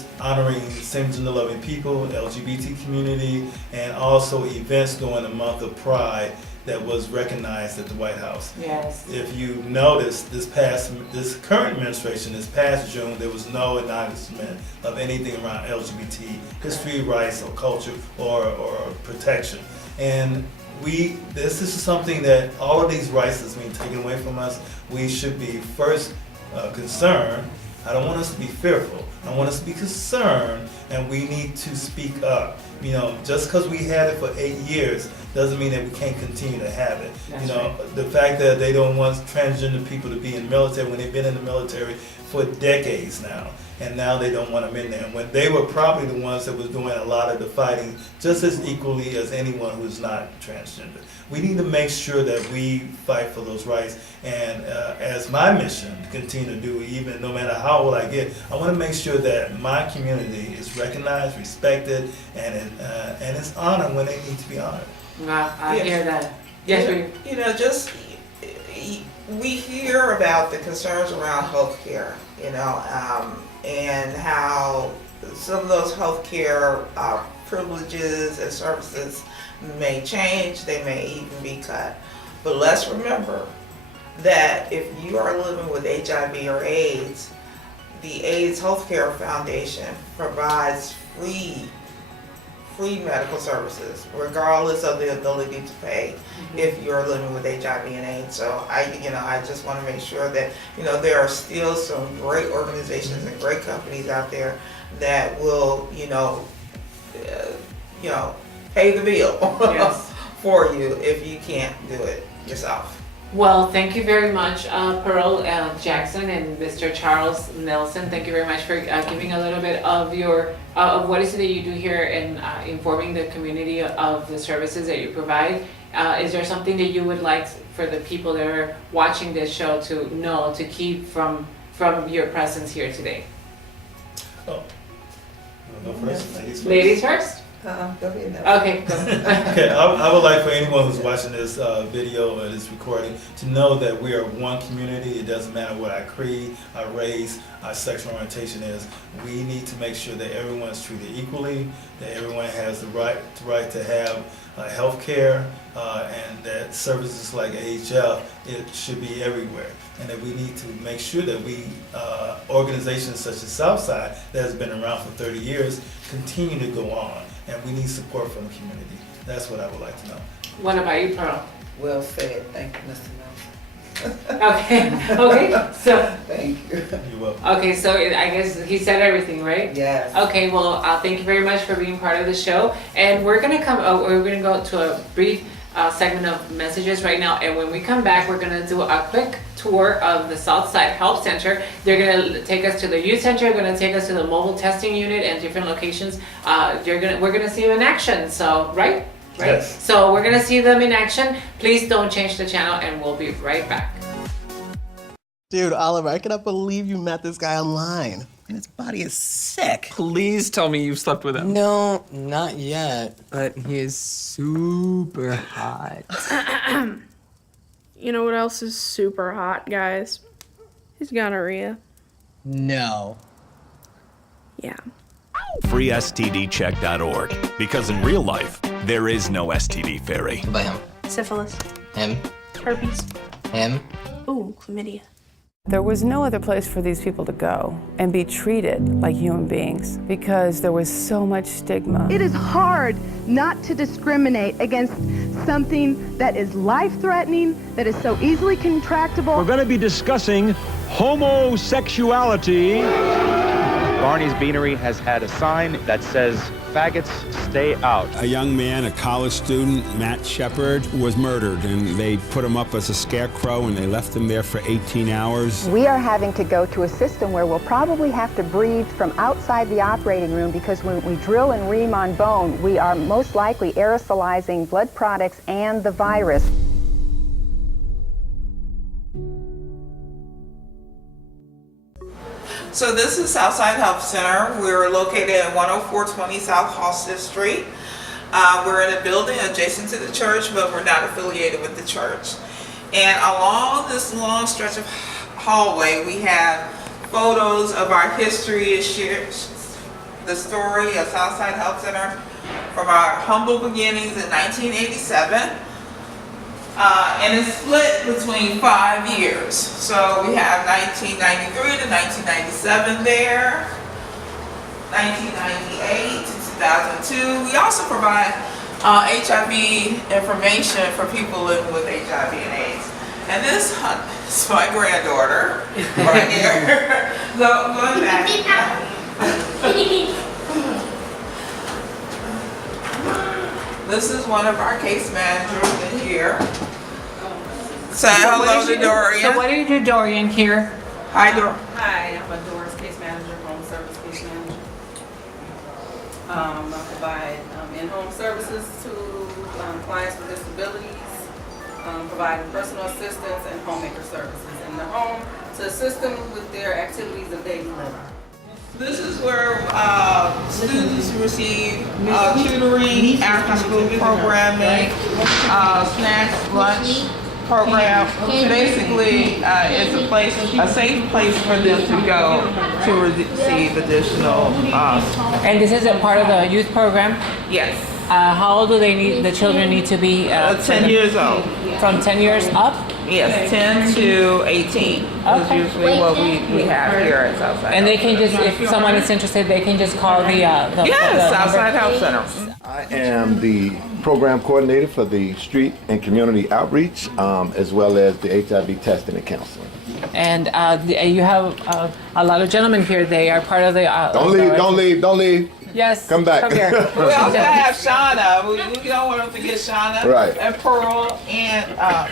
same gender loving people, LGBT community, and also events during the month of Pride that was recognized at the White House. Yes. If you notice, this current administration, this past June, there was no acknowledgement of anything around LGBT history, rights, or culture, or protection. And this is something that all of these rights that's being taken away from us, we should be first concerned. I don't want us to be fearful. I want us to be concerned, and we need to speak up. Just because we had it for 8 years doesn't mean that we can't continue to have it. That's right. The fact that they don't want transgender people to be in the military when they've been in the military for decades now, and now they don't want them in there, when they were probably the ones that was doing a lot of the fighting just as equally as anyone who's not transgender. We need to make sure that we fight for those rights, and as my mission to continue to do, even no matter how old I get, I want to make sure that my community is recognized, respected, and is honored when they need to be honored. Wow, I hear that. Yes, we hear about the concerns around healthcare, and how some of those healthcare privileges and services may change, they may even be cut. But let's remember that if you are living with HIV or AIDS, the AIDS Healthcare Foundation provides free medical services, regardless of the ability to pay, if you're living with HIV and AIDS. So I just want to make sure that there are still some great organizations and great companies out there that will pay the bill Yes. for you if you can't do it yourself. Well, thank you very much, Pearl Jackson and Mr. Charles Nelson. Thank you very much for giving a little bit of your of what is it that you do here and informing the community of the services that you provide. Is there something that you would like for the people that are watching this show to know, to keep from your presence here today? Oh, you want to go first? Ladies first? Go ahead. Okay, go. Okay, I would like for anyone who's watching this video or this recording to know that we are one community. It doesn't matter what our creed, our race, our sexual orientation is. We need to make sure that everyone is treated equally, that everyone has the right to have health care, and that services like AHF, it should be everywhere. And that we need to make sure that we, organizations such as Southside, that has been around for 30 years, continue to go on. And we need support from the community. That's what I would like to know. What about you, Pearl? Well said. Thank you, Mr. Nelson. Okay, so. Thank you. You're welcome. Okay, so I guess he said everything, right? Yes. Okay, well, thank you very much for being part of the show. And we're gonna go to a brief segment of messages right now, and when we come back, we're gonna do a quick tour of the Southside Help Center. They're gonna take us to the youth center, they're gonna take us to the mobile testing unit and different locations. We're gonna see them in action, so right? Yes. So we're gonna see them in action. Please don't change the channel, and we'll be right back. Dude, Oliver, I cannot believe you met this guy online. And his body is sick. Please tell me you've slept with him. No, not yet. But he is super hot. You know what else is super hot, guys? He's gonorrhea. No. Yeah. FreeSTDcheck.org. Because in real life, there is no STD fairy. By him. Syphilis. Him. Herpes. Him. Ooh, chlamydia. There was no other place for these people to go and be treated like human beings because there was so much stigma. It is hard not to discriminate against something that is life-threatening, that is so easily contractable. We're going to be discussing homosexuality. Barney's Beanery has had a sign that says, "Faggots, stay out." A young man, a college student, Matt Shepard, was murdered, and they put him up as a scarecrow, and they left him there for 18 hours. We are having to go to a system where we'll probably have to breathe from outside the operating room because when we drill and ream on bone, we are most likely aerosolizing blood products and the virus. So this is Southside Health Center. We're located at 10420 South Halsted Street. We're in a building adjacent to the church, but we're not affiliated with the church. And along this long stretch of hallway, we have photos of our history, the story of Southside Health Center from our humble beginnings in 1987. And it's split between 5 years. So we have 1993 to 1997 there, 1998 to 2002. We also provide HIV information for people living with HIV and AIDS. And this is my granddaughter right here. Going back. This is one of our case managers in here. Say hello to Dorian. So what do you do, Dorian, here? Hi, Dorian. Hi, I'm a Doris case manager, home service case manager. I provide in-home services to clients with disabilities, provide personal assistance and homemaker services in the home to assist them with their activities of daily living. This is where students receive tutoring, after-school programming, snacks, lunch program. Basically, it's a safe place for them to go to receive additional. And this is a part of the youth program? Yes. How old do the children need to be? 10 years old. From 10 years up? Yes, 10 to 18 is usually what we have here at Southside. And they can just, if someone is interested, they can just call the Southside Health Center. I am the program coordinator for the street and community outreach, as well as the HIV testing and counseling. And you have a lot of gentlemen here. They are part of the. Don't leave. Yes. Come back. Come here. We also have Shauna. We don't want to forget Shauna. Right. And Pearl, and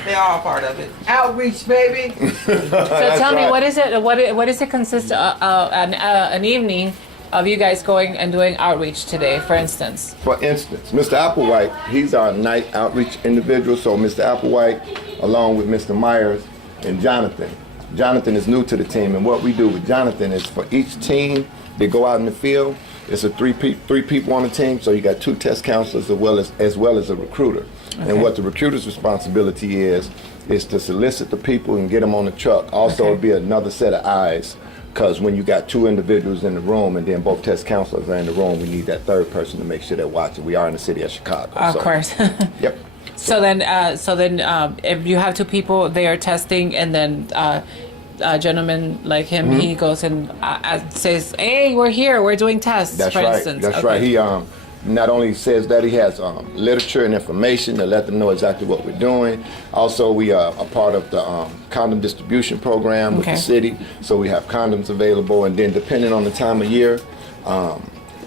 they're all part of it. Outreach, baby. So tell me, what is it? What does it consist of? An evening of you guys going and doing outreach today, for instance? For instance, Mr. Applewhite, he's our night outreach individual. So Mr. Applewhite, along with Mr. Myers and Jonathan. Jonathan is new to the team, and what we do with Jonathan is for each team, they go out in the field. It's a three people on the team, so you got 2 test counselors as well as a recruiter. Okay. And what the recruiter's responsibility is to solicit the people and get them on the truck. Also, it'll be another set of eyes, because when you got 2 individuals in the room and then both test counselors are in the room, we need that third person to make sure they're watching. We are in the city of Chicago. Of course. Yep. So then, if you have 2 people, they are testing, and then a gentleman like him, he goes and says, "Hey, we're here. We're doing tests." That's for right. instance. That's right. He not only says that, he has literature and information to let them know exactly what we're doing. Also, we are a part of the condom distribution program with the city, so we have condoms available. And then, depending on the time of year,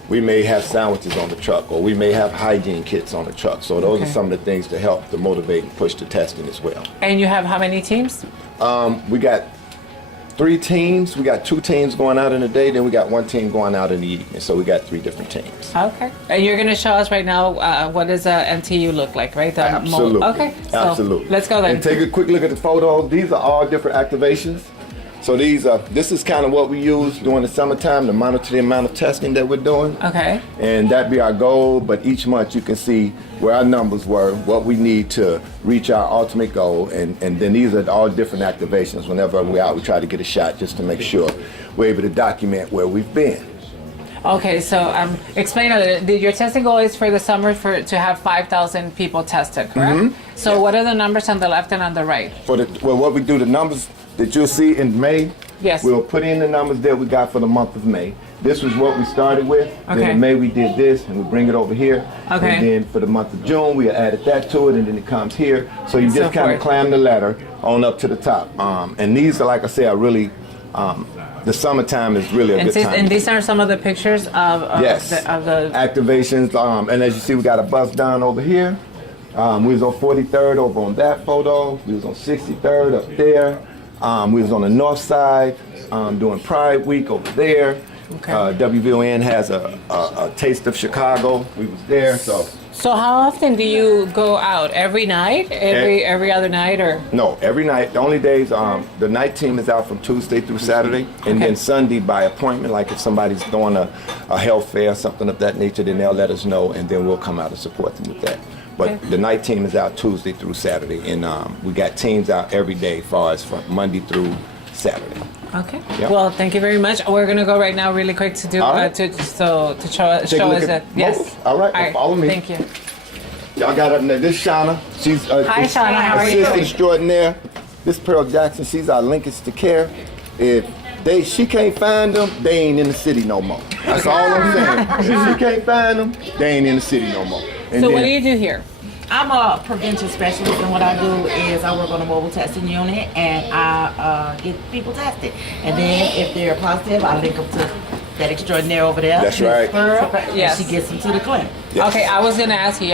we may have sandwiches on the truck, or we may have hygiene kits on the truck. So those are some of the things to help to motivate and push the testing as well. And you have how many teams? We got 3 teams. We got 2 teams going out in the day, then we got 1 team going out in the evening. So we got 3 different teams. Okay. And you're going to show us right now what does NTU look like, right? Absolutely. Okay. So absolutely. Let's go then. And take a quick look at the photos. These are all different activations So this is kind of what we use during the summertime to monitor the amount of testing that we're doing. Okay. And that'd be our goal, but each month you can see where our numbers were, what we need to reach our ultimate goal, and then these are all different activations. Whenever we're out, we try to get a shot just to make sure we're able to document where we've been. Okay, so explain a little. Your testing goal is for the summer to have 5,000 people tested, correct? Mm-hmm. So what are the numbers on the left and on the right? Well, what we do, the numbers that you'll see in May, yes, we'll put in the numbers that we got for the month of May. This was what we started with. Okay. Then in May we did this, and we bring it over here. Okay. And then for the month of June, we added that to it, and then it comes here. So you just kind of climb the ladder on up to the top. And these are, like I say, are really, the summertime is really a good time. And these are some of the pictures of yes. the activations. And as you see, we got a bus down over here. We was on 43rd over on that photo. We was on 63rd up there. We was on the north side doing Pride Week over there. Okay. WVON has a taste of Chicago. We was there. So how often do you go out? Every night? Every other night, or? No, every night. The only days the night team is out from Tuesday through Saturday, and then Sunday by appointment. Like if somebody's throwing a health fair, something of that nature, then they'll let us know, and then we'll come out and support them with that. But the night team is out Tuesday through Saturday, and we got teams out every day as far as from Monday through Saturday. Okay. Yep. Well, thank you very much. We're gonna go right now, really quick, to do to show us that. Yes. All right. Follow me. Thank you. Y'all got up there. This Shauna. She's hi, Shauna. How are you? Assistant extraordinaire. This Pearl Jackson. She's our linkage to care. If she can't find them, they ain't in the city no more. That's all I'm saying. If she can't find them, they ain't in the city no more. And so what do you do here? I'm a prevention specialist, and what I do is I work on a mobile testing unit, and I get people tested. And then if they're positive, I link them to that extraordinaire over there. That's right. Yes. And she gets them to the clinic. Yes. Okay, I was gonna ask you,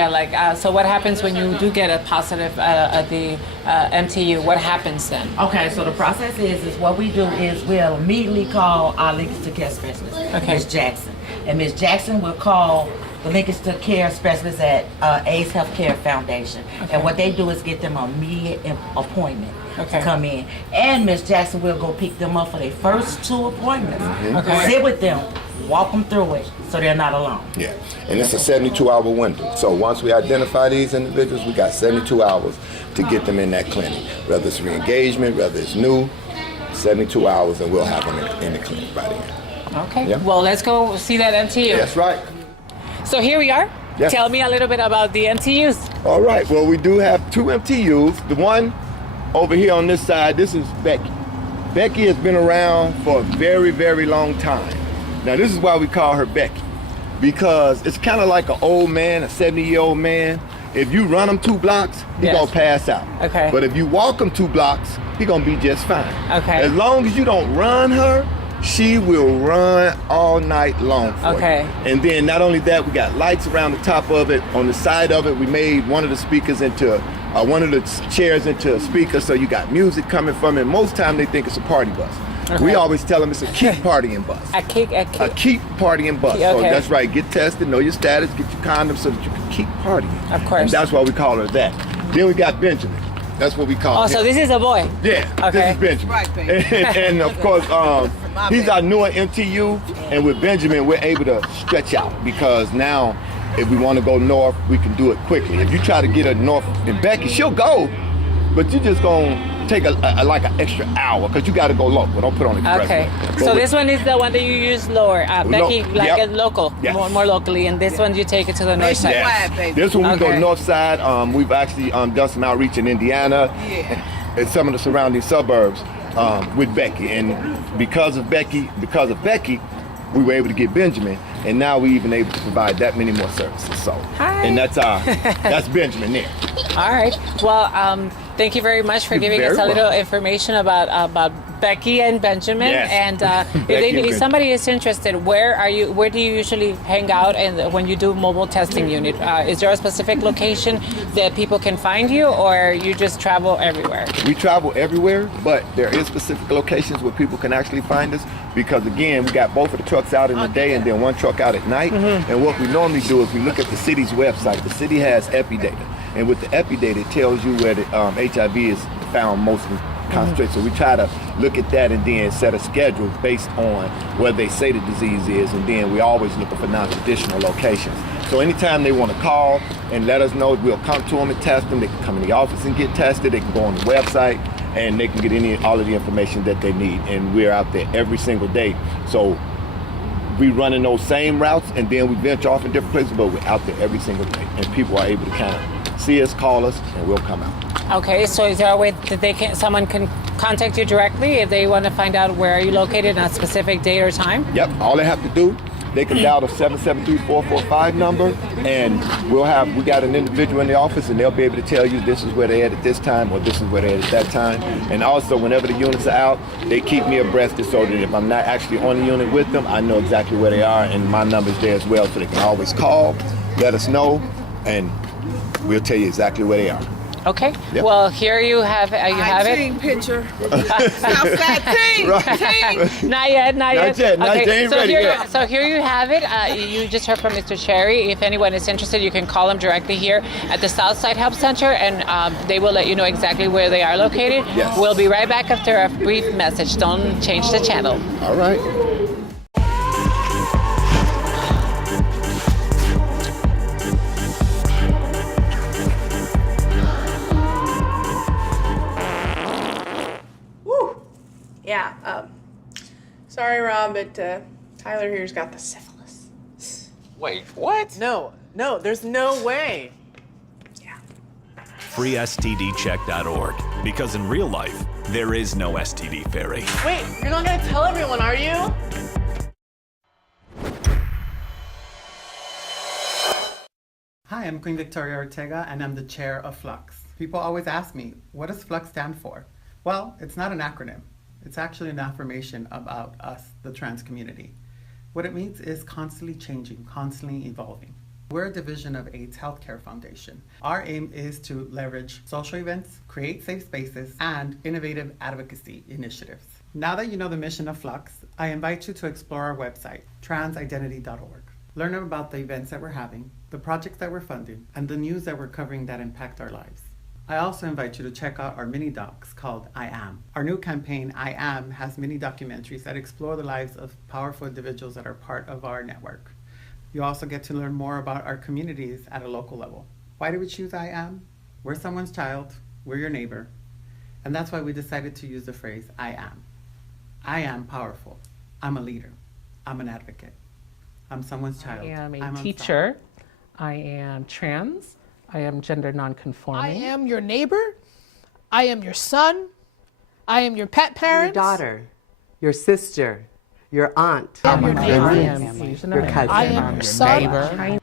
so what happens when you do get a positive at the MTU? What happens then? Okay, so the process is what we do is we'll immediately call our linkage to care specialist, Ms. Jackson, and Ms. Jackson will call the linkage to care specialist at AIDS Healthcare Foundation. Okay. And what they do is get them an immediate appointment to come in. And Ms. Jackson will go pick them up for their first 2 appointments. Mm-hmm. Sit with them, walk them through it so they're not alone. Yeah, and it's a 72-hour window. So once we identify these individuals, we got 72 hours to get them in that clinic. Whether it's re-engagement, whether it's new, 72 hours, and we'll have them in the clinic by then. Okay, well, let's go see that MTU. That's right. So here we are. Yes. Tell me a little bit about the MTUs. All right, well, we do have 2 MTUs. The one over here on this side, this is Becky. Becky has been around for a very, very long time. Now, this is why we call her Becky, because it's kind of like an old man, a 70-year-old man. If you run him 2 blocks, he's gonna pass out. Okay. But if you walk him 2 blocks, he's gonna be just fine. Okay. As long as you don't run her, she will run all night long for you. And then not only that, we got lights around the top of it. On the side of it, we made one of the speakers into, one of the chairs into a speaker, so you got music coming from it. Most time they think it's a party bus. We always tell them it's a keep partying bus. A keep partying bus. So that's right, get tested, know your status, get your condoms so that you can keep partying. Of course. And that's why we call her that. Then we got Benjamin. That's what we call him. Oh, so this is a boy? Yeah, this is Benjamin. Right, and of course, he's our newer MTU, and with Benjamin, we're able to stretch out, because now, if we want to go north, we can do it quickly. If you try to get her north in Becky, she'll go, but you're just going to take like an extra hour, because you got to go local. Don't put on the expressway. So this one is the one that you use lower, Becky, local, more locally, and this one you take it to the north side. Yes. This one we go north side. We've actually done some outreach in Indiana and some of the surrounding suburbs with Becky, and because of Becky, we were able to get Benjamin, and now we're even able to provide that many more services. So, and that's Benjamin there. All right. Well, thank you very much for giving us a little information about Becky and Benjamin. Yes. And if somebody is interested, where do you usually hang out? And when you do mobile testing unit, is there a specific location that people can find you, or you just travel everywhere? We travel everywhere, but there is specific locations where people can actually find us, because again, we got both of the trucks out in the day and then one truck out at night. Mm-hmm. And what we normally do is we look at the city's website. The city has epi data, and with the epi data, it tells you where the HIV is found mostly concentrated. So we try to look at that and then set a schedule based on where they say the disease is, and then we're always looking for non-traditional locations. So anytime they want to call and let us know, we'll come to them and test them. They can come in the office and get tested. They can go on the website and they can get all of the information that they need. And we're out there every single day. So we running those same routes, and then we venture off in different places, but we're out there every single day. And people are able to kind of see us, call us, and we'll come out. Okay, so is there a way that someone can contact you directly if they want to find out where you're located on a specific date or time? Yep, all they have to do, they can dial the 773-445 number, and we got an individual in the office, and they'll be able to tell you this is where they're at this time, or this is where they're at that time. And also, whenever the units are out, they keep me abreast so that if I'm not actually on the unit with them, I know exactly where they are, and my number's there as well, so they can always call, let us know, and we'll tell you exactly where they are. Okay. Yep. Well, here you have it. Team picture. Southside team. Not yet. Not yet. Ain't ready yet. So here you have it. You just heard from Mr. Cherry. If anyone is interested, you can call them directly here at the Southside Help Center, and they will let you know exactly where they are located. Yes. We'll be right back after a brief message. Don't change the channel. All right. Yeah, sorry, Rob, but Tyler here's got the syphilis. Wait, what? No, there's no way. FreeSTDcheck.org. Because in real life, there is no STD fairy. Wait, you're not gonna tell everyone, are you? Hi, I'm Queen Victoria Ortega, and I'm the chair of Flux. People always ask me, what does Flux stand for? Well, it's not an acronym. It's actually an affirmation about us, the trans community. What it means is constantly changing, constantly evolving. We're a division of AIDS Healthcare Foundation. Our aim is to leverage social events, create safe spaces, and innovative advocacy initiatives. Now that you know the mission of Flux, I invite you to explore our website, transidentity.org. Learn about the events that we're having, the projects that we're funding, and the news that we're covering that impact our lives. I also invite you to check out our mini docs called I Am. Our new campaign, I Am, has mini documentaries that explore the lives of powerful individuals that are part of our network. You also get to learn more about our communities at a local level. Why did we choose I Am? We're someone's child, we're your neighbor, and that's why we decided to use the phrase I Am. I am powerful. I'm a leader. I'm an advocate. I'm someone's child. I am a I'm teacher. I am trans. I am gender nonconforming. I am your neighbor. I am your son. I am your pet parent. Your daughter. Your sister. Your aunt. I am your neighbor. I am your cousin. I am your son.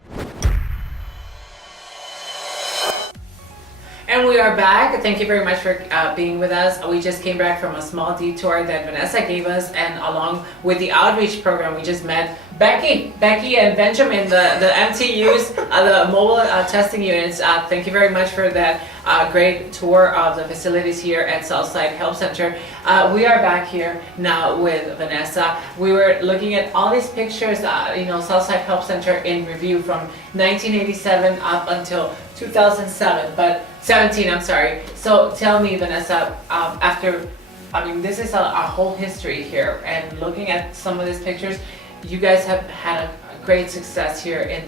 And we are back. Thank you very much for being with us. We just came back from a small detour that Vanessa gave us, and along with the outreach program, we just met Becky and Benjamin, the MTUs, the mobile testing units. Thank you very much for that great tour of the facilities here at Southside Health Center. We are back here now with Vanessa. We were looking at all these pictures, Southside Health Center in review from 1987 up until 2017, I'm sorry. So tell me, Vanessa, this is a whole history here, and looking at some of these pictures, you guys have had a great success here in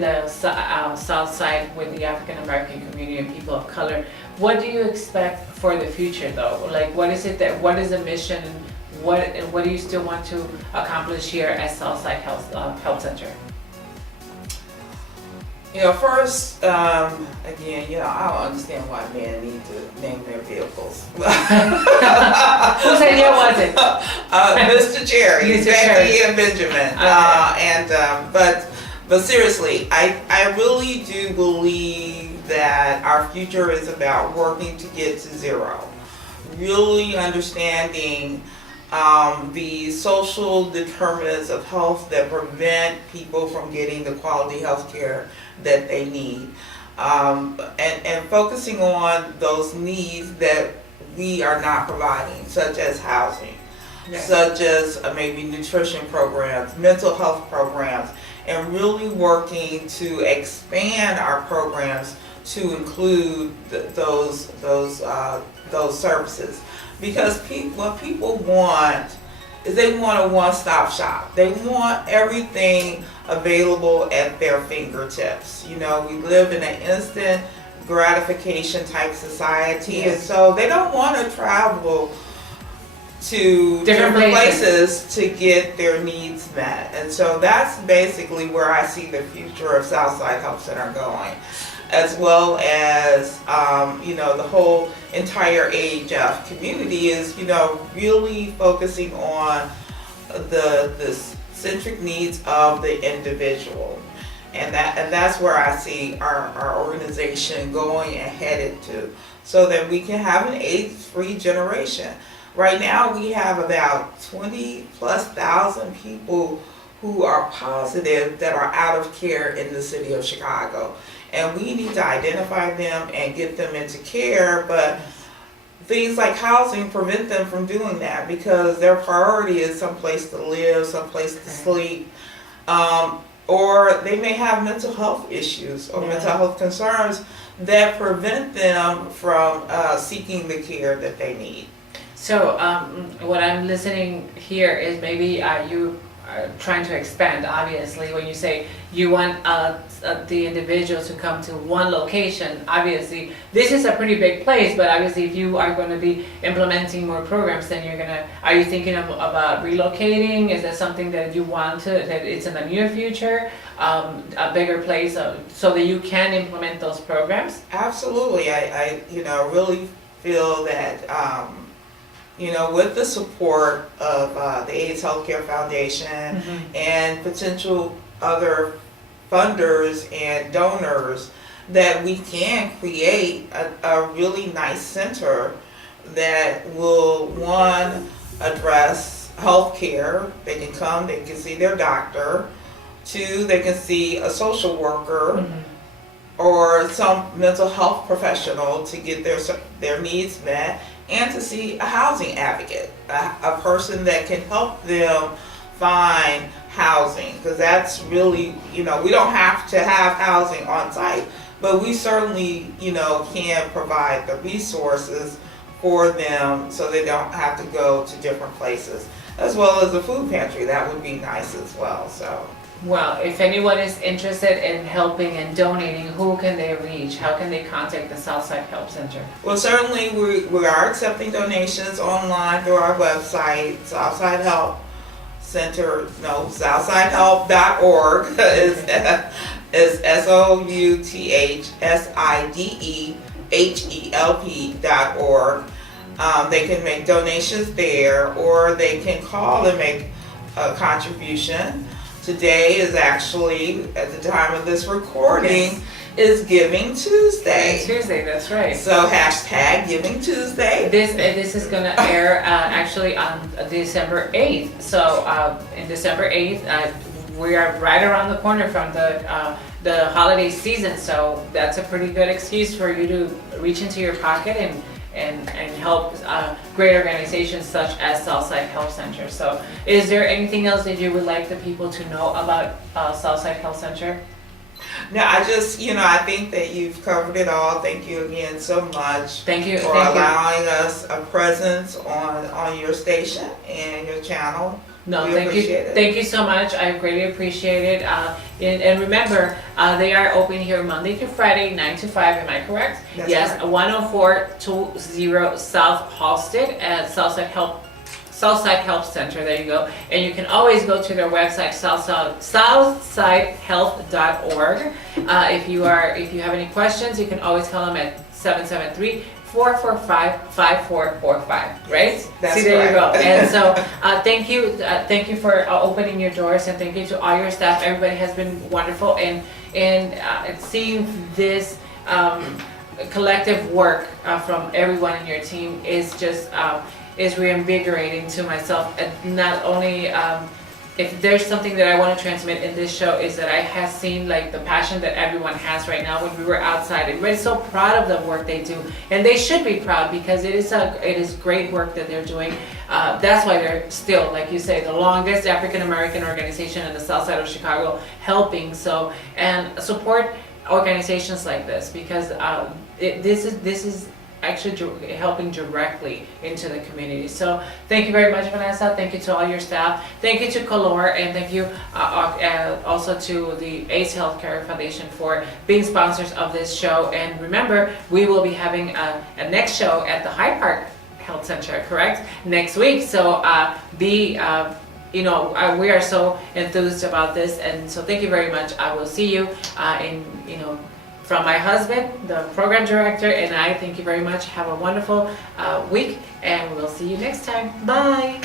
the South Side with the African American community and people of color. What do you expect for the future, though? Like, what is the mission, and what do you still want to accomplish here at Southside Health Center? First, again, I don't understand why men need to name their vehicles. Who said you was it? Mr. Cherry, Mr. Becky, Cherry. and Benjamin. Okay. But seriously, I really do believe that our future is about working to get to zero. Really understanding the social determinants of health that prevent people from getting the quality health care that they need, and focusing on those needs that we are not providing, such as housing, such as maybe nutrition programs, mental health programs, and really working to expand our programs to include those services. because what people want is they want a one-stop shop. They want everything available at their fingertips. You know, we live in an instant gratification type society, and so they don't want to travel to different places to get their needs met. And so that's basically where I see the future of Southside Health Center going, as well as you know, the whole entire AHF community is, you know, really focusing on the centric needs of the individual. And that's where I see our organization going and headed to, so that we can have an AIDS-free generation. Right now we have about 20,000+ people who are positive that are out of care in the city of Chicago. And we need to identify them and get them into care, but things like housing prevent them from doing that because their priority is someplace to live, someplace to sleep, or they may have mental health issues or mental health concerns that prevent them from seeking the care that they need. So what I'm listening here is maybe you are trying to expand, obviously, when you say you want the individuals to come to one location. Obviously, this is a pretty big place, but obviously if you are going to be implementing more programs, then are you thinking about relocating? Is that something that you want that it's in the near future, a bigger place so that you can implement those programs? Absolutely. I you know, really feel that you know, with the support of the AIDS Healthcare Foundation and potential other funders and donors, that we can create a really nice center that will, one, address healthcare. They can come, they can see their doctor. Two, they can see a social worker or some mental health professional to get their needs met, and to see a housing advocate, a person that can help them find housing, because that's really, you know, we don't have to have housing on site, but we certainly, you know, can provide the resources for them so they don't have to go to different places, as well as a food pantry. That would be nice as well. So, well, if anyone is interested in helping and donating, who can they reach? How can they contact the Southside Health Center? Well, certainly we are accepting donations online through our website, Southside Health Center, southsidehelp.org is SOUTHSIDEHELP.org. They can make donations there, or they can call and make a contribution. Today is actually, at the time of this recording, is Giving Tuesday. Tuesday, that's right. So hashtag Giving Tuesday. This is going to air actually on December 8th. So in December 8th, we are right around the corner from the holiday season. So that's a pretty good excuse for you to reach into your pocket and help great organizations such as Southside Health Center. So is there anything else that you would like the people to know about Southside Health Center? No, I just, you know, I think that you've covered it all. Thank you again so much. Thank you for allowing us a presence on your station and your channel. No, we thank you. it. Thank you so much. I greatly appreciate it. And remember, they are open here Monday to Friday, 9 to 5. Am I correct? That's yes, correct. 10420 South Halsted at Southside Health Center. There you go. And you can always go to their website, southsidehealth.org. If you have any questions, you can always call them at 773-445-5445, right? That's See, there you go. correct. And so thank you for opening your doors, and thank you to all your staff. Everybody has been wonderful, and seeing this collective work from everyone in your team is just is reinvigorating to myself. And not only if there's something that I want to transmit in this show, is that I have seen like the passion that everyone has right now. When we were outside, everybody's so proud of the work they do, and they should be proud, because it is great work that they're doing. That's why they're still, like you say, the longest African American organization in the South Side of Chicago, helping. So, and support organizations like this, because this is actually helping directly into the community. So thank you very much, Vanessa. Thank you to all your staff. Thank you to Color, and thank you also to the ACE Healthcare Foundation for being sponsors of this show. And remember, we will be having a next show at the Hyde Park Health Center, correct? Next week. So we are so enthused about this, and so thank you very much. I will see you from my husband, the program director, and I thank you very much. Have a wonderful week, and we'll see you next time. Bye.